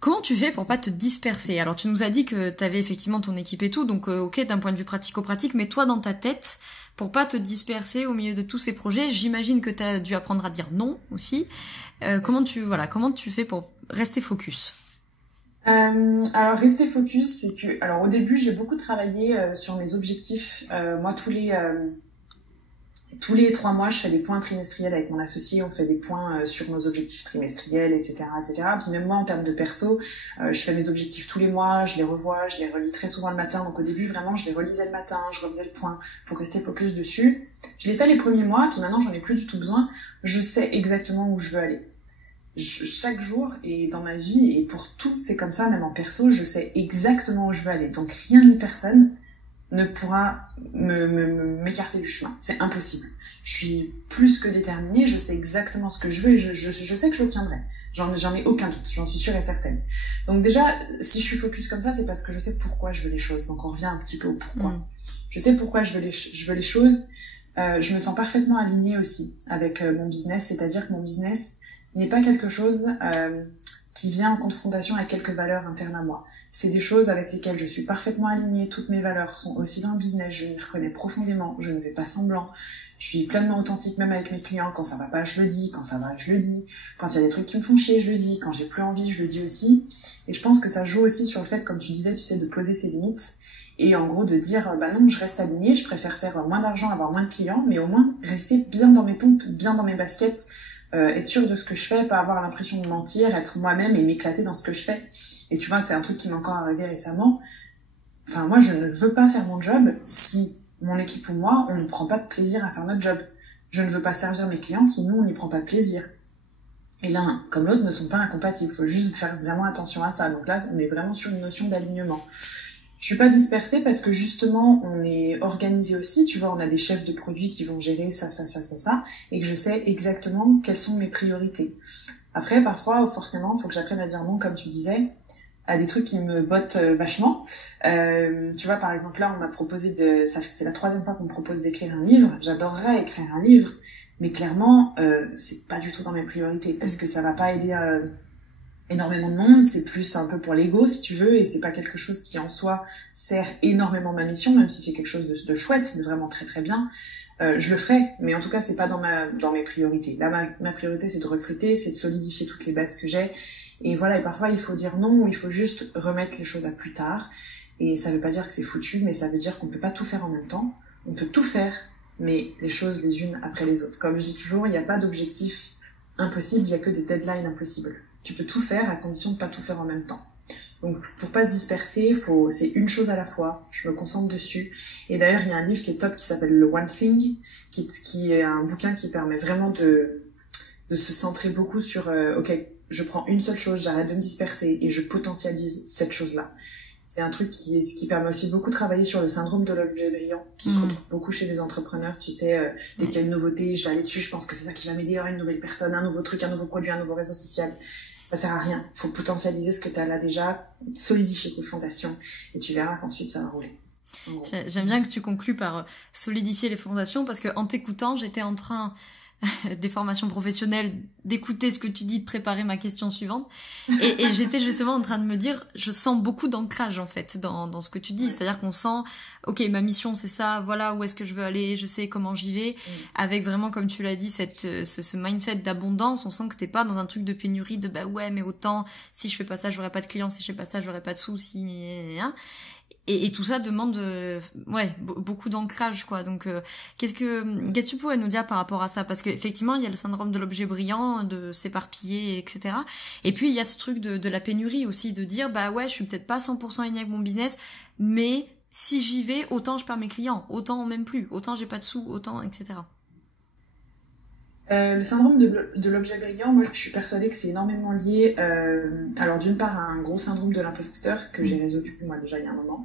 Comment tu fais pour pas te disperser? Alors tu nous as dit que tu avais effectivement ton équipe et tout, donc ok d'un point de vue pratico-pratique, mais toi dans ta tête, pour pas te disperser au milieu de tous ces projets, j'imagine que tu as dû apprendre à dire non aussi. Comment tu fais pour rester focus? Alors rester focus, c'est que au début j'ai beaucoup travaillé sur mes objectifs. Moi tous les 3 mois, je fais des points trimestriels avec mon associé, on fait des points sur nos objectifs trimestriels, etc., etc. Puis même moi, en termes de perso, je fais mes objectifs tous les mois, je les revois, je les relis très souvent le matin. Donc au début, vraiment, je les relisais le matin, je refaisais le point pour rester focus dessus. Je l'ai fait les premiers mois, puis maintenant, j'en ai plus du tout besoin. Je sais exactement où je veux aller. Chaque jour, et dans ma vie, et pour tout, c'est comme ça, même en perso, je sais exactement où je veux aller. Donc rien ni personne ne pourra m'écarter du chemin. C'est impossible. Je suis plus que déterminée, je sais exactement ce que je veux et je sais que je l'obtiendrai. J'en ai aucun doute, j'en suis sûre et certaine. Donc déjà, si je suis focus comme ça, c'est parce que je sais pourquoi je veux les choses. Donc on revient un petit peu au pourquoi. Je sais pourquoi je veux les choses. Je me sens parfaitement alignée aussi avec mon business, c'est-à-dire que mon business n'est pas quelque chose qui vient en confrontation avec quelques valeurs internes à moi. C'est des choses avec lesquelles je suis parfaitement alignée, toutes mes valeurs sont aussi dans le business, je m'y reconnais profondément, je ne fais pas semblant, je suis pleinement authentique même avec mes clients, quand ça va pas je le dis, quand ça va je le dis, quand il y a des trucs qui me font chier je le dis, quand j'ai plus envie je le dis aussi, et je pense que ça joue aussi sur le fait, comme tu disais, tu sais, de poser ses limites, et en gros de dire, bah non, je reste alignée, je préfère faire moins d'argent, avoir moins de clients, mais au moins rester bien dans mes pompes, bien dans mes baskets, être sûr de ce que je fais, pas avoir l'impression de mentir, être moi-même et m'éclater dans ce que je fais. Et tu vois, c'est un truc qui m'est encore arrivé récemment. Enfin, moi, je ne veux pas faire mon job si mon équipe ou moi, on ne prend pas de plaisir à faire notre job. Je ne veux pas servir mes clients si nous, on n'y prend pas de plaisir. Et l'un comme l'autre ne sont pas incompatibles. Il faut juste faire vraiment attention à ça. Donc là, on est vraiment sur une notion d'alignement. Je suis pas dispersée parce que justement, on est organisé aussi. Tu vois, on a des chefs de produits qui vont gérer ça, et que je sais exactement quelles sont mes priorités. Après, parfois, forcément, il faut que j'apprenne à dire non, comme tu disais, à des trucs qui me bottent vachement. Tu vois, par exemple, là, on m'a proposé c'est la 3e fois qu'on me propose d'écrire un livre. J'adorerais écrire un livre, mais clairement, c'est pas du tout dans mes priorités parce que ça va pas aider énormément de monde, c'est plus un peu pour l'ego si tu veux, et c'est pas quelque chose qui en soi sert énormément ma mission, même si c'est quelque chose de chouette, de vraiment très très bien. Je le ferai, mais en tout cas c'est pas dans mes priorités. Là ma priorité c'est de recruter, c'est de solidifier toutes les bases que j'ai, et voilà. Et parfois il faut dire non, ou il faut juste remettre les choses à plus tard, et ça veut pas dire que c'est foutu, mais ça veut dire qu'on peut pas tout faire en même temps. On peut tout faire, mais les choses les unes après les autres. Comme je dis toujours, il n'y a pas d'objectif impossible, il y a que des deadlines impossibles. Tu peux tout faire à condition de pas tout faire en même temps. Donc pour pas se disperser, c'est une chose à la fois. Je me concentre dessus. Et d'ailleurs, il y a un livre qui est top qui s'appelle le One Thing, qui est un bouquin qui permet vraiment de se centrer beaucoup sur ok, je prends une seule chose, j'arrête de me disperser et je potentialise cette chose-là. C'est un truc qui permet aussi beaucoup de travailler sur le syndrome de l'objet brillant, qui se retrouve beaucoup chez les entrepreneurs. Tu sais, dès qu'il y a une nouveauté, je vais aller dessus, je pense que c'est ça qui va m'aider, une nouvelle personne, un nouveau truc, un nouveau produit, un nouveau réseau social. Ça sert à rien. Faut potentialiser ce que tu as là déjà, solidifier tes fondations, et tu verras qu'ensuite ça va rouler. J'aime bien que tu conclues par solidifier les fondations, parce que en t'écoutant, j'étais en train des formations professionnelles, d'écouter ce que tu dis, de préparer ma question suivante, et j'étais justement en train de me dire, je sens beaucoup d'ancrage en fait dans ce que tu dis, c'est-à-dire qu'on sent, ok, ma mission c'est ça, voilà où est-ce que je veux aller, je sais comment j'y vais, avec vraiment, comme tu l'as dit, ce mindset d'abondance. On sent que t'es pas dans un truc de pénurie, de bah ouais mais autant, si je fais pas ça j'aurai pas de clients, si je fais pas ça j'aurai pas de sous, si... Et tout ça demande beaucoup d'ancrage, quoi. Donc qu'est-ce que tu pourrais nous dire par rapport à ça? Parce qu'effectivement il y a le syndrome de l'objet brillant, de s'éparpiller, etc. Et puis il y a ce truc de la pénurie aussi, de dire bah ouais, je suis peut-être pas 100% alignée avec mon business, mais si j'y vais, autant je perds mes clients, autant même plus, autant j'ai pas de sous, autant, etc. Le syndrome de l'objet brillant, moi je suis persuadée que c'est énormément lié, alors d'une part à un gros syndrome de l'imposteur que j'ai résolu moi déjà il y a un moment,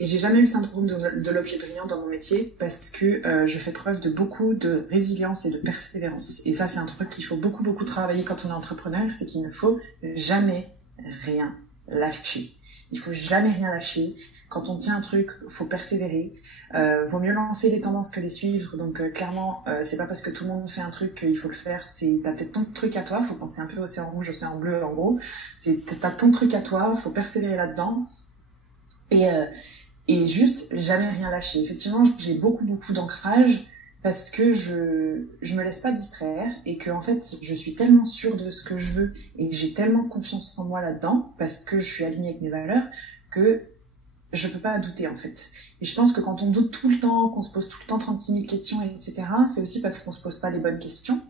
et j'ai jamais eu le syndrome de l'objet brillant dans mon métier parce que je fais preuve de beaucoup de résilience et de persévérance, et ça c'est un truc qu'il faut beaucoup travailler quand on est entrepreneur, c'est qu'il ne faut jamais rien lâcher. Il faut jamais rien lâcher. Quand on tient un truc, faut persévérer. Vaut mieux lancer les tendances que les suivre. Donc clairement, c'est pas parce que tout le monde fait un truc qu'il faut le faire. T'as peut-être ton truc à toi. Faut penser un peu océan rouge, océan bleu, en gros. T'as ton truc à toi. Faut persévérer là-dedans. Et juste jamais rien lâcher. Effectivement, j'ai beaucoup d'ancrage parce que je me laisse pas distraire et que en fait je suis tellement sûre de ce que je veux et j'ai tellement confiance en moi là-dedans parce que je suis alignée avec mes valeurs que je peux pas douter en fait. Et je pense que quand on doute tout le temps, qu'on se pose tout le temps 36 000 questions, etc., c'est aussi parce qu'on se pose pas les bonnes questions.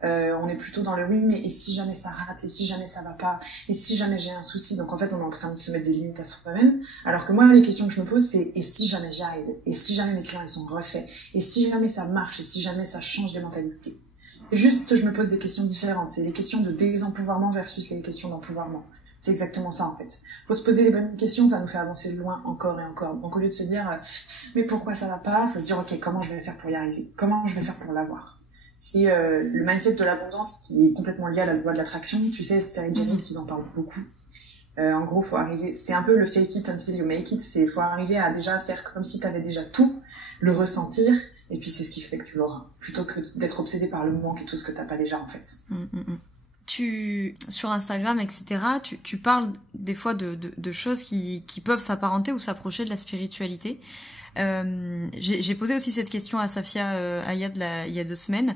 On est plutôt dans le oui, mais et si jamais ça rate, et si jamais ça va pas, et si jamais j'ai un souci. Donc en fait on est en train de se mettre des limites à soi-même, alors que moi les questions que je me pose c'est et si jamais j'y arrive, et si jamais mes clients ils sont refaits, et si jamais ça marche, et si jamais ça change des mentalités. C'est juste que je me pose des questions différentes, c'est les questions de désempouvoirment versus les questions d'empouvoirment. C'est exactement ça en fait. Faut se poser les bonnes questions, ça nous fait avancer loin encore et encore. Donc au lieu de se dire mais pourquoi ça va pas, faut se dire ok, comment je vais faire pour y arriver, comment je vais faire pour l'avoir. C'est le mindset de l'abondance qui est complètement lié à la loi de l'attraction. Tu sais, Esther et Jerry, ils en parlent beaucoup. En gros, faut arriver, c'est un peu le fake it until you make it, faut arriver à déjà faire comme si t'avais déjà tout, le ressentir, et puis c'est ce qui fait que tu l'auras. Plutôt que d'être obsédé par le manque et tout ce que t'as pas déjà, en fait. sur Instagram, etc., tu parles des fois de choses qui peuvent s'apparenter ou s'approcher de la spiritualité. J'ai posé aussi cette question à Safia Ayad il y a 2 semaines.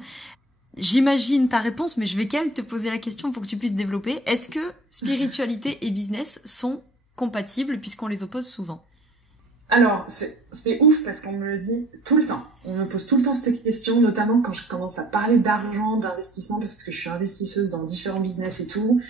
J'imagine ta réponse, mais je vais quand même te poser la question pour que tu puisses développer. Est-ce que spiritualité et business sont compatibles puisqu'on les oppose souvent? Alors, c'est ouf parce qu'on me le dit tout le temps. On me pose tout le temps cette question, notamment quand je commence à parler d'argent, d'investissement, parce que je suis investisseuse dans différents business et tout.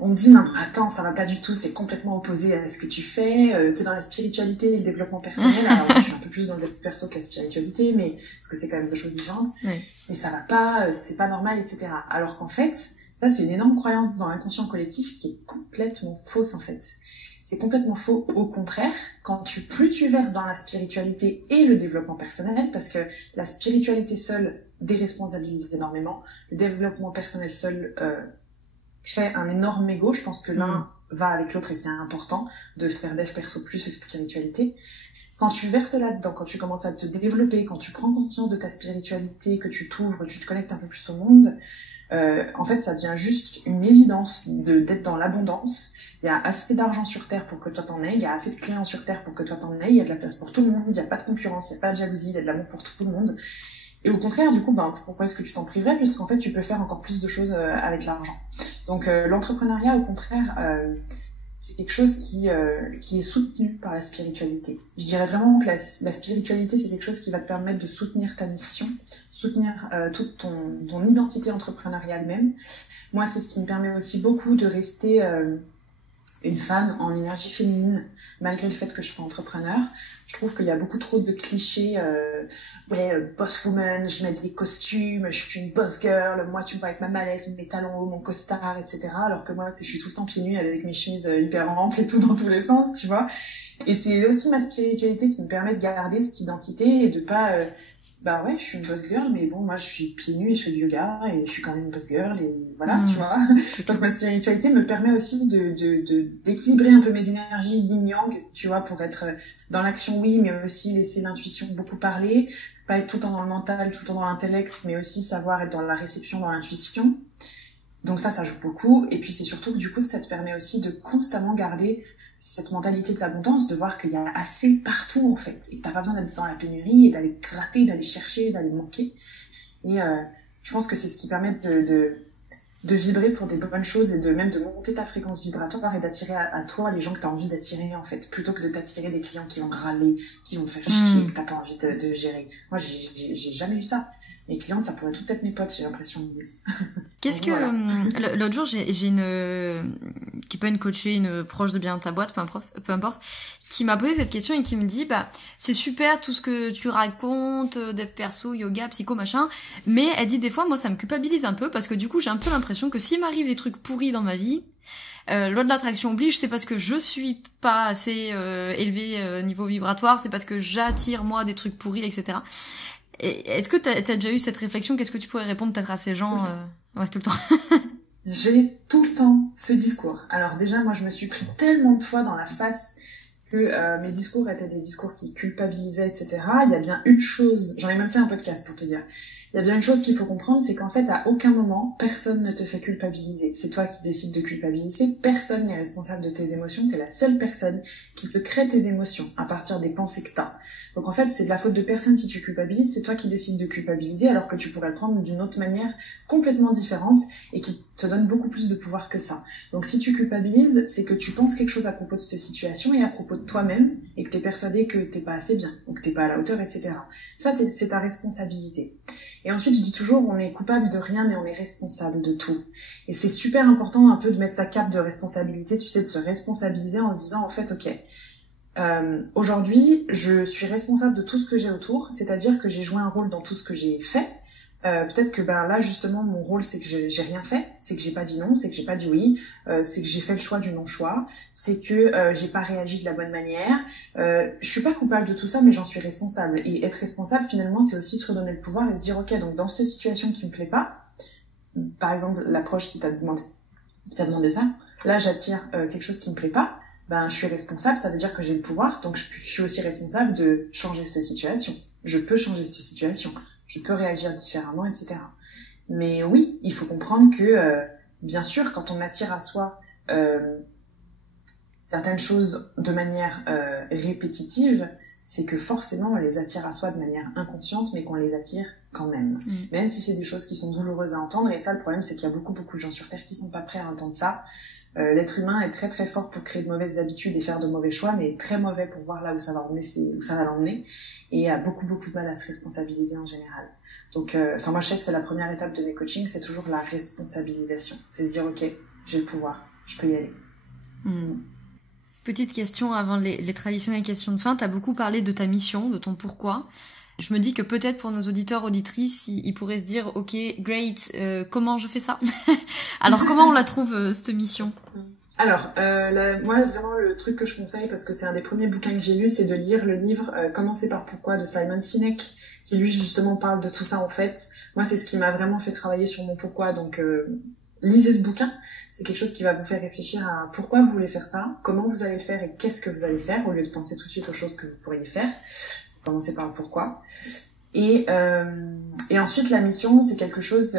On me dit, non, attends, ça va pas du tout, c'est complètement opposé à ce que tu fais. T'es dans la spiritualité et le développement personnel. Alors, moi, je suis un peu plus dans le développement perso que la spiritualité, mais parce que c'est quand même 2 choses différentes. Oui. Mais ça va pas, c'est pas normal, etc. Alors qu'en fait, ça, c'est une énorme croyance dans l'inconscient collectif qui est complètement fausse, en fait. C'est complètement faux. Au contraire, plus tu verses dans la spiritualité et le développement personnel, parce que la spiritualité seule déresponsabilise énormément, le développement personnel seul crée un énorme ego. Je pense que l'un va avec l'autre et c'est important de faire dev perso plus spiritualité. Quand tu verses là-dedans, quand tu commences à te développer, quand tu prends conscience de ta spiritualité, que tu t'ouvres, tu te connectes un peu plus au monde, en fait, ça devient juste une évidence d'être dans l'abondance. Il y a assez d'argent sur Terre pour que toi t'en aies, il y a assez de clients sur Terre pour que toi t'en aies, il y a de la place pour tout le monde, il n'y a pas de concurrence, il n'y a pas de jalousie, il y a de l'amour pour tout le monde. Et au contraire, du coup, pourquoi est-ce que tu t'en priverais, puisqu'en fait, tu peux faire encore plus de choses avec l'argent. Donc, l'entrepreneuriat, au contraire, c'est quelque chose qui est soutenu par la spiritualité. Je dirais vraiment que la spiritualité, c'est quelque chose qui va te permettre de soutenir ta mission, soutenir toute ton identité entrepreneuriale même. Moi, c'est ce qui me permet aussi beaucoup de rester une femme en énergie féminine, malgré le fait que je sois entrepreneur. Je trouve qu'il y a beaucoup trop de clichés, boss woman, je mets des costumes, je suis une boss girl, moi tu me vois avec ma mallette, mes talons hauts, mon costard, etc. Alors que moi, je suis tout le temps pieds nus avec mes chemises hyper amples et tout dans tous les sens, tu vois. Et c'est aussi ma spiritualité qui me permet de garder cette identité et de pas... je suis une boss girl, mais bon, moi, je suis pieds nus et je fais du yoga et je suis quand même une boss girl et voilà, tu vois. Donc, ma spiritualité me permet aussi d'équilibrer un peu mes énergies yin-yang, tu vois, pour être dans l'action, oui, mais aussi laisser l'intuition beaucoup parler, pas être tout le temps dans le mental, tout le temps dans l'intellect, mais aussi savoir être dans la réception, dans l'intuition. Donc ça joue beaucoup. Et puis, c'est surtout que du coup, ça te permet aussi de constamment garder cette mentalité de l'abondance, de voir qu'il y a assez partout en fait, et que t'as pas besoin d'être dans la pénurie et d'aller gratter, d'aller chercher, d'aller manquer. Et je pense que c'est ce qui permet de vibrer pour des bonnes choses et même de monter ta fréquence vibratoire et d'attirer à toi les gens que t'as envie d'attirer en fait, plutôt que de t'attirer des clients qui vont râler, qui vont te faire chier, que t'as pas envie de gérer. Moi, j'ai jamais eu ça. Mes clientes, ça pourrait tout être mes potes, j'ai l'impression. Qu'est-ce que... Voilà. L'autre jour, j'ai une... qui peut être coachée, une proche de bien dans ta boîte, peu importe, qui m'a posé cette question et qui me dit, c'est super tout ce que tu racontes, dev perso, yoga, psycho, machin, mais elle dit des fois, moi, ça me culpabilise un peu parce que du coup, j'ai un peu l'impression que s'il m'arrive des trucs pourris dans ma vie, loi de l'attraction oblige, c'est parce que je suis pas assez élevée niveau vibratoire, c'est parce que j'attire, moi, des trucs pourris, etc. Est-ce que t'as déjà eu cette réflexion? Qu'est-ce que tu pourrais répondre peut-être à ces gens Ouais, tout le temps. J'ai tout le temps ce discours. Alors déjà, moi, je me suis pris tellement de fois dans la face que mes discours étaient des discours qui culpabilisaient, etc. Il y a bien une chose, j'en ai même fait un podcast pour te dire, il y a bien une chose qu'il faut comprendre, c'est qu'en fait, à aucun moment, personne ne te fait culpabiliser. C'est toi qui décides de culpabiliser, personne n'est responsable de tes émotions, t'es la seule personne qui te crée tes émotions à partir des pensées que t'as. Donc en fait, c'est de la faute de personne si tu culpabilises, c'est toi qui décides de culpabiliser, alors que tu pourrais le prendre d'une autre manière complètement différente et qui te donne beaucoup plus de pouvoir que ça. Donc si tu culpabilises, c'est que tu penses quelque chose à propos de cette situation et à propos de toi-même, et que t'es persuadé que t'es pas assez bien, ou que t'es pas à la hauteur, etc. Ça, c'est ta responsabilité. Et ensuite, je dis toujours, on est coupable de rien, mais on est responsable de tout. Et c'est super important un peu de mettre sa cape de responsabilité, tu sais, de se responsabiliser en se disant, en fait, ok, aujourd'hui, je suis responsable de tout ce que j'ai autour, c'est-à-dire que j'ai joué un rôle dans tout ce que j'ai fait. Peut-être que là justement mon rôle c'est que j'ai rien fait, c'est que j'ai pas dit non, c'est que j'ai pas dit oui, c'est que j'ai fait le choix du non-choix, c'est que j'ai pas réagi de la bonne manière. Je suis pas coupable de tout ça, mais j'en suis responsable. Et être responsable finalement, c'est aussi se redonner le pouvoir et se dire ok, donc dans cette situation qui me plaît pas, par exemple l'approche qui t'a demandé ça, là j'attire quelque chose qui me plaît pas, je suis responsable, ça veut dire que j'ai le pouvoir, donc je suis aussi responsable de changer cette situation. Je peux changer cette situation. Je peux réagir différemment, etc. Mais oui, il faut comprendre que, bien sûr, quand on attire à soi certaines choses de manière répétitive, c'est que forcément on les attire à soi de manière inconsciente, mais qu'on les attire quand même. Même si c'est des choses qui sont douloureuses à entendre, et ça le problème c'est qu'il y a beaucoup de gens sur Terre qui sont pas prêts à entendre ça. L'être humain est très très fort pour créer de mauvaises habitudes et faire de mauvais choix, mais très mauvais pour voir là où ça va emmener, où ça va l'emmener, et a beaucoup de mal à se responsabiliser en général. Donc, moi je sais que c'est la première étape de mes coachings, c'est toujours la responsabilisation. C'est se dire ok, j'ai le pouvoir, je peux y aller. Petite question avant les traditionnelles questions de fin. T'as beaucoup parlé de ta mission, de ton pourquoi. Je me dis que peut-être pour nos auditeurs, auditrices, ils pourraient se dire, ok, great, comment je fais ça? Alors comment on la trouve, cette mission? Alors, moi vraiment le truc que je conseille, parce que c'est un des premiers bouquins que j'ai lu, c'est de lire le livre Commencer par pourquoi de Simon Sinek, qui lui justement parle de tout ça en fait. Moi c'est ce qui m'a vraiment fait travailler sur mon pourquoi, donc lisez ce bouquin, c'est quelque chose qui va vous faire réfléchir à pourquoi vous voulez faire ça, comment vous allez le faire et qu'est-ce que vous allez faire, au lieu de penser tout de suite aux choses que vous pourriez faire. Commencez par le pourquoi. Et ensuite la mission, c'est quelque chose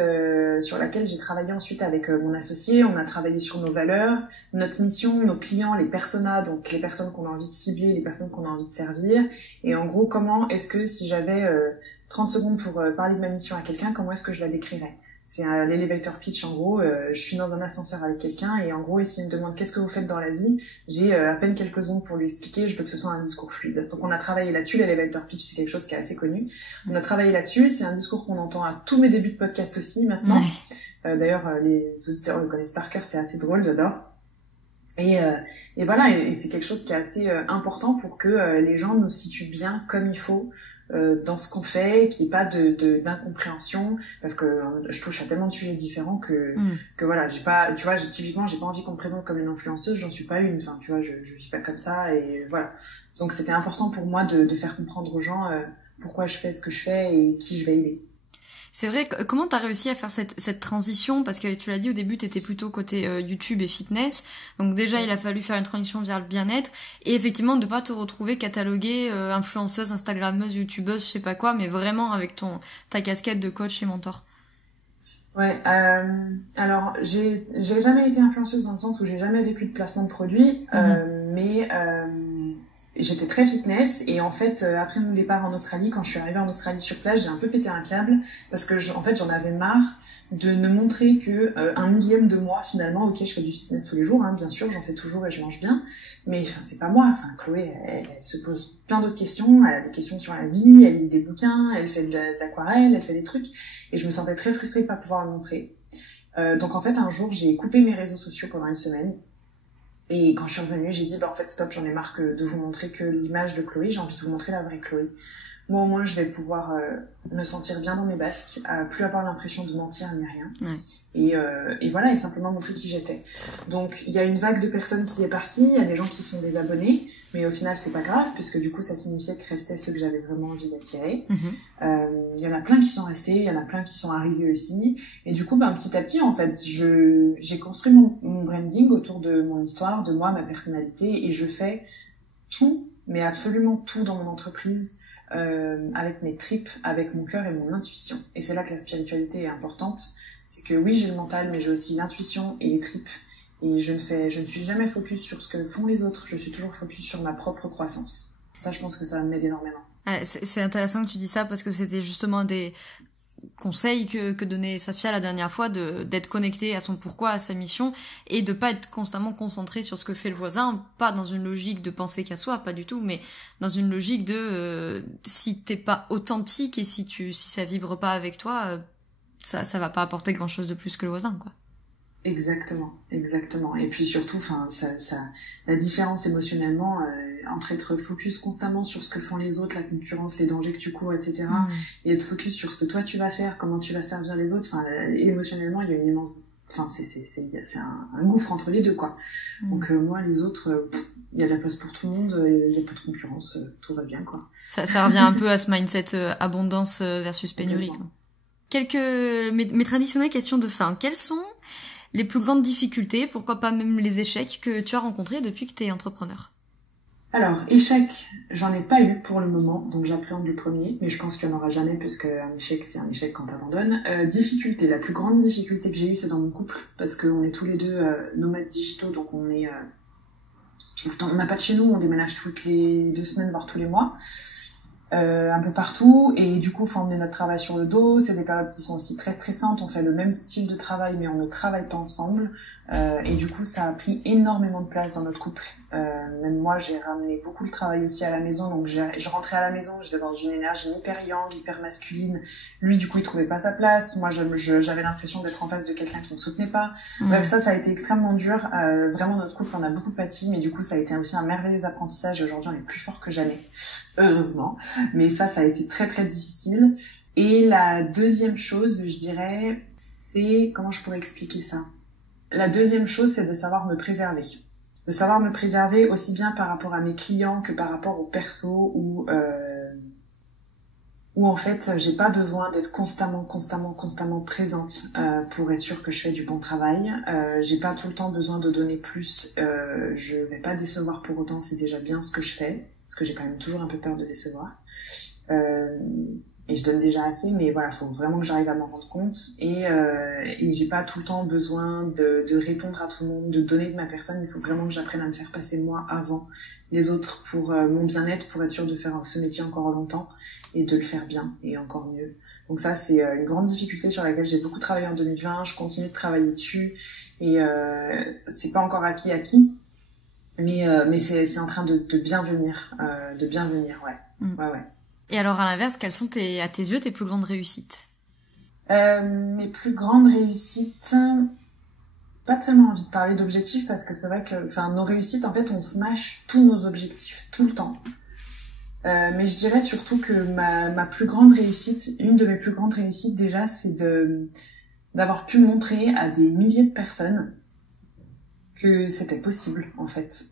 sur laquelle j'ai travaillé ensuite avec mon associé. On a travaillé sur nos valeurs, notre mission, nos clients, les personas, donc les personnes qu'on a envie de cibler, les personnes qu'on a envie de servir. Et en gros, comment est-ce que si j'avais 30 secondes pour parler de ma mission à quelqu'un, comment est-ce que je la décrirais? C'est l'elevator pitch en gros. Je suis dans un ascenseur avec quelqu'un et en gros, s'il me demande qu'est-ce que vous faites dans la vie, j'ai à peine quelques secondes pour lui expliquer. Je veux que ce soit un discours fluide. Donc on a travaillé là-dessus. L'elevator pitch, c'est quelque chose qui est assez connu. On a travaillé là-dessus. C'est un discours qu'on entend à tous mes débuts de podcast aussi maintenant. D'ailleurs, les auditeurs le connaissent par cœur. C'est assez drôle, j'adore. Et voilà. Et c'est quelque chose qui est assez important pour que les gens nous situent bien comme il faut. Dans ce qu'on fait, qu'il n'y ait pas d'incompréhension, parce que je touche à tellement de sujets différents que voilà, typiquement j'ai pas envie qu'on me présente comme une influenceuse, j'en suis pas une, enfin tu vois, je suis pas comme ça, et voilà. Donc c'était important pour moi de faire comprendre aux gens pourquoi je fais ce que je fais et qui je vais aider. C'est vrai, comment t'as réussi à faire cette transition? Parce que tu l'as dit au début, t'étais plutôt côté YouTube et fitness. Donc déjà, il a fallu faire une transition vers le bien-être. Et effectivement, de pas te retrouver cataloguée influenceuse, instagrammeuse, youtubeuse, je sais pas quoi, mais vraiment avec ta casquette de coach et mentor. Ouais, alors j'ai jamais été influenceuse dans le sens où j'ai jamais vécu de placement de produits, mais j'étais très fitness et en fait après mon départ en Australie, quand je suis arrivée en Australie sur place, j'ai un peu pété un câble parce que en fait j'en avais marre de ne montrer que un millième de moi finalement. Ok, je fais du fitness tous les jours, hein, bien sûr, j'en fais toujours et je mange bien, mais enfin c'est pas moi. Enfin Chloé, elle se pose plein d'autres questions, elle a des questions sur la vie, elle lit des bouquins, elle fait de l'aquarelle, elle fait des trucs, et je me sentais très frustrée de pas pouvoir le montrer. Donc en fait un jour j'ai coupé mes réseaux sociaux pendant une semaine. Et quand je suis revenue, j'ai dit, en fait, stop, j'en ai marre de vous montrer que l'image de Chloé, j'ai envie de vous montrer la vraie Chloé. Moi, au moins, je vais pouvoir me sentir bien dans mes basques, plus avoir l'impression de mentir ni rien. Et voilà, et simplement montrer qui j'étais. Donc, il y a une vague de personnes qui est partie, il y a des gens qui sont des abonnés, mais au final, c'est pas grave, puisque du coup, ça signifiait que restaient ceux que j'avais vraiment envie d'attirer. Il y en a plein qui sont restés, il y en a plein qui sont arrivés aussi. Et du coup, petit à petit, en fait, j'ai construit mon branding autour de mon histoire, de moi, ma personnalité, et je fais tout, mais absolument tout dans mon entreprise, avec mes tripes, avec mon cœur et mon intuition. Et c'est là que la spiritualité est importante. C'est que oui, j'ai le mental, mais j'ai aussi l'intuition et les tripes. Et je ne suis jamais focus sur ce que font les autres. Je suis toujours focus sur ma propre croissance. Ça, je pense que ça m'aide énormément. C'est intéressant que tu dis ça parce que c'était justement des conseils que donnait Safia la dernière fois, d'être connecté à son pourquoi, à sa mission, et de pas être constamment concentré sur ce que fait le voisin, pas dans une logique de penser qu'à soi, pas du tout, mais dans une logique de si t'es pas authentique et si ça vibre pas avec toi, ça va pas apporter grand chose de plus que le voisin, quoi. Exactement. Et puis surtout, la différence émotionnellement entre être focus constamment sur ce que font les autres, la concurrence, les dangers que tu cours, etc., et être focus sur ce que toi tu vas faire, comment tu vas servir les autres. Enfin, émotionnellement, il y a une immense, c'est un gouffre entre les deux, quoi. Donc moi, les autres, il y a de la place pour tout le monde, il y a pas de concurrence, tout va bien, quoi. Ça revient un peu à ce mindset abondance versus pénurie, quoi. Mes traditionnelles questions de fin. Quelles sont les plus grandes difficultés, pourquoi pas même les échecs, que tu as rencontrés depuis que tu es entrepreneur? Alors, échec, j'en ai pas eu pour le moment, donc j'appréhende le premier, mais je pense qu'il n'y en aura jamais, puisque un échec, c'est un échec quand t'abandonnes. Difficulté, la plus grande difficulté que j'ai eue, c'est dans mon couple, parce qu'on est tous les deux nomades digitaux, donc on est tout le temps, on n'a pas de chez nous, on déménage toutes les 2 semaines, voire tous les mois. Un peu partout, et du coup faut emmener notre travail sur le dos, c'est des périodes qui sont aussi très stressantes, on fait le même style de travail mais on ne travaille pas ensemble, et du coup ça a pris énormément de place dans notre couple. Même moi j'ai ramené beaucoup le travail aussi à la maison, donc je rentrais à la maison, j'étais dans une énergie hyper yang, hyper masculine, lui du coup il trouvait pas sa place, moi j'avais l'impression d'être en face de quelqu'un qui me soutenait pas. Bref, ça a été extrêmement dur, vraiment notre couple en a beaucoup pâti, mais du coup ça a été aussi un merveilleux apprentissage, et aujourd'hui on est plus fort que jamais, heureusement. Mais ça a été très très difficile. Et la deuxième chose, je dirais, c'est... Comment je pourrais expliquer ça ? La deuxième chose, c'est de savoir me préserver. De savoir me préserver aussi bien par rapport à mes clients que par rapport au perso, où en fait, j'ai pas besoin d'être constamment présente pour être sûre que je fais du bon travail. J'ai pas tout le temps besoin de donner plus. Je vais pas décevoir pour autant, c'est déjà bien ce que je fais, parce que j'ai quand même toujours un peu peur de décevoir. Et je donne déjà assez, mais voilà, faut vraiment que j'arrive à m'en rendre compte, et j'ai pas tout le temps besoin de répondre à tout le monde, de donner de ma personne. Il faut vraiment que j'apprenne à me faire passer moi avant les autres pour mon bien-être, pour être sûre de faire ce métier encore longtemps et de le faire bien et encore mieux. Donc ça, c'est une grande difficulté sur laquelle j'ai beaucoup travaillé en 2020, je continue de travailler dessus, et c'est pas encore acquis, mais c'est en train de bien venir, ouais. Ouais. Et alors, à l'inverse, quelles sont à tes yeux tes plus grandes réussites ? Mes plus grandes réussites, pas tellement envie de parler d'objectifs, parce que c'est vrai que, nos réussites, en fait, on smash tous nos objectifs, tout le temps. Mais je dirais surtout que ma plus grande réussite, une de mes plus grandes réussites déjà, c'est d'avoir pu montrer à des milliers de personnes que c'était possible, en fait.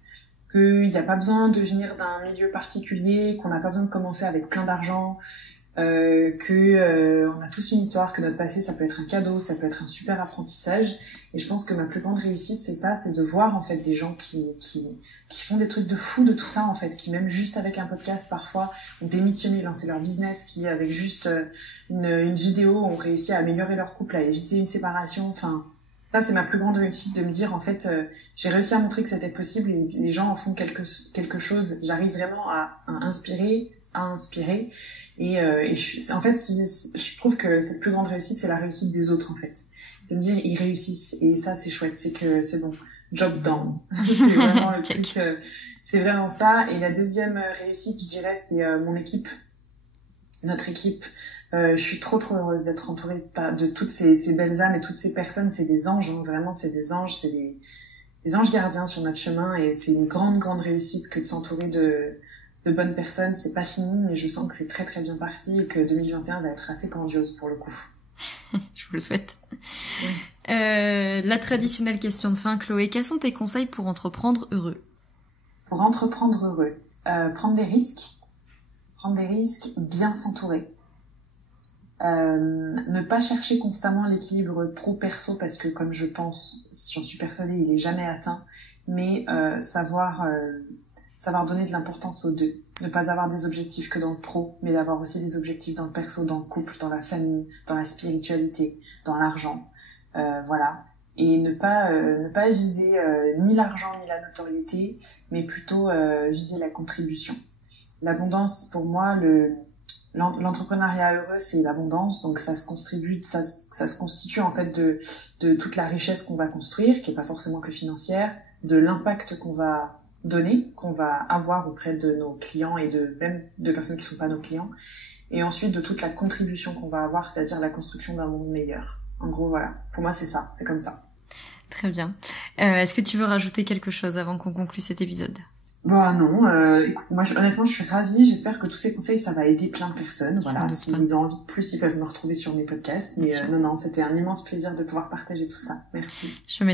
Qu'il n'y a pas besoin de venir d'un milieu particulier, qu'on n'a pas besoin de commencer avec plein d'argent, on a tous une histoire, que notre passé ça peut être un cadeau, ça peut être un super apprentissage. Et je pense que ma plus grande réussite, c'est ça, c'est de voir en fait des gens qui font des trucs de fou de tout ça, en fait, qui même juste avec un podcast parfois ont démissionné, lancé leur business, qui avec juste une vidéo ont réussi à améliorer leur couple, à éviter une séparation. Ça, c'est ma plus grande réussite, de me dire, en fait, j'ai réussi à montrer que c'était possible, et les gens en font quelque chose. J'arrive vraiment à inspirer. Et en fait, je trouve que cette plus grande réussite, c'est la réussite des autres, en fait. De me dire, ils réussissent, et ça, c'est chouette, c'est que c'est bon. Job done. C'est vraiment le truc, c'est vraiment ça. Et la deuxième réussite, je dirais, c'est mon équipe, notre équipe. Je suis trop heureuse d'être entourée de toutes ces belles âmes et toutes ces personnes. C'est des anges, hein, vraiment, c'est des anges, c'est des anges gardiens sur notre chemin, et c'est une grande réussite que de s'entourer de bonnes personnes. C'est pas fini, mais je sens que c'est très très bien parti, et que 2021 va être assez grandiose pour le coup. Je vous le souhaite. La traditionnelle question de fin, Chloé, quels sont tes conseils pour entreprendre heureux ? Pour entreprendre heureux, prendre des risques, bien s'entourer. Ne pas chercher constamment l'équilibre pro-perso, parce que comme j'en suis persuadée, il est jamais atteint, mais savoir donner de l'importance aux deux. Ne pas avoir des objectifs que dans le pro, mais d'avoir aussi des objectifs dans le perso, dans le couple, dans la famille, dans la spiritualité, dans l'argent. Voilà. Et ne pas viser ni l'argent ni la notoriété, mais plutôt viser la contribution. L'abondance, pour moi, l'entrepreneuriat heureux, c'est l'abondance, donc ça se constitue en fait de toute la richesse qu'on va construire, qui est pas forcément que financière, de l'impact qu'on va donner, qu'on va avoir auprès de nos clients, et même de personnes qui sont pas nos clients, et ensuite de toute la contribution qu'on va avoir, c'est-à-dire la construction d'un monde meilleur. En gros, voilà. Pour moi, c'est ça. C'est comme ça. Très bien. Est-ce que tu veux rajouter quelque chose avant qu'on conclue cet épisode ? Non, écoute, moi honnêtement je suis ravie, j'espère que tous ces conseils ça va aider plein de personnes, voilà, s'ils ont envie de plus ils peuvent me retrouver sur mes podcasts, mais non, c'était un immense plaisir de pouvoir partager tout ça, merci. Je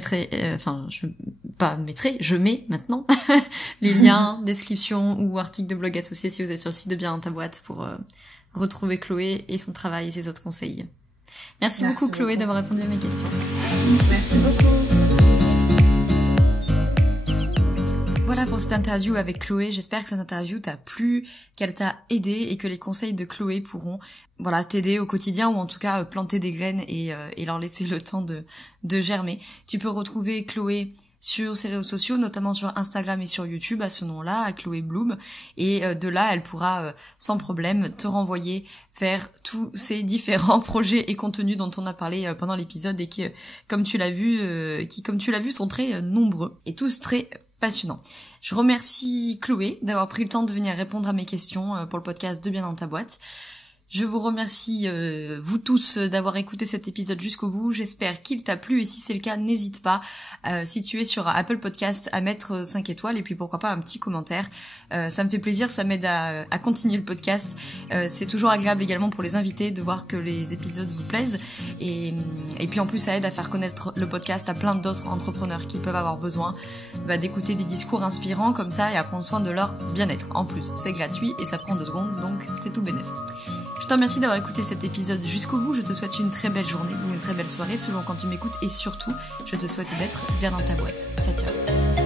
mets maintenant les liens, description ou articles de blog associés si vous êtes sur le site de Bien dans ta boîte pour retrouver Chloé et son travail et ses autres conseils. Merci beaucoup Chloé d'avoir répondu à mes questions. Merci beaucoup. Voilà pour cette interview avec Chloé. J'espère que cette interview t'a plu, qu'elle t'a aidé et que les conseils de Chloé pourront t'aider au quotidien ou en tout cas planter des graines et leur laisser le temps de germer. Tu peux retrouver Chloé sur ses réseaux sociaux, notamment sur Instagram et sur YouTube à ce nom-là, à Chloé Bloom, et de là elle pourra sans problème te renvoyer vers tous ces différents projets et contenus dont on a parlé pendant l'épisode et qui, comme tu l'as vu, sont très nombreux et tous très passionnants. Je remercie Chloé d'avoir pris le temps de venir répondre à mes questions pour le podcast de Bien dans ta boîte. Je vous remercie, vous tous, d'avoir écouté cet épisode jusqu'au bout. J'espère qu'il t'a plu et si c'est le cas, n'hésite pas, si tu es sur Apple Podcast, à mettre 5 étoiles et puis pourquoi pas un petit commentaire. Ça me fait plaisir, ça m'aide à continuer le podcast. C'est toujours agréable également pour les invités de voir que les épisodes vous plaisent. Et puis en plus, ça aide à faire connaître le podcast à plein d'autres entrepreneurs qui peuvent avoir besoin d'écouter des discours inspirants comme ça et à prendre soin de leur bien-être. En plus, c'est gratuit et ça prend 2 secondes, donc c'est tout bénef. Je te remercie d'avoir écouté cet épisode jusqu'au bout. Je te souhaite une très belle journée ou une très belle soirée selon quand tu m'écoutes et surtout, je te souhaite d'être bien dans ta boîte. Ciao, ciao.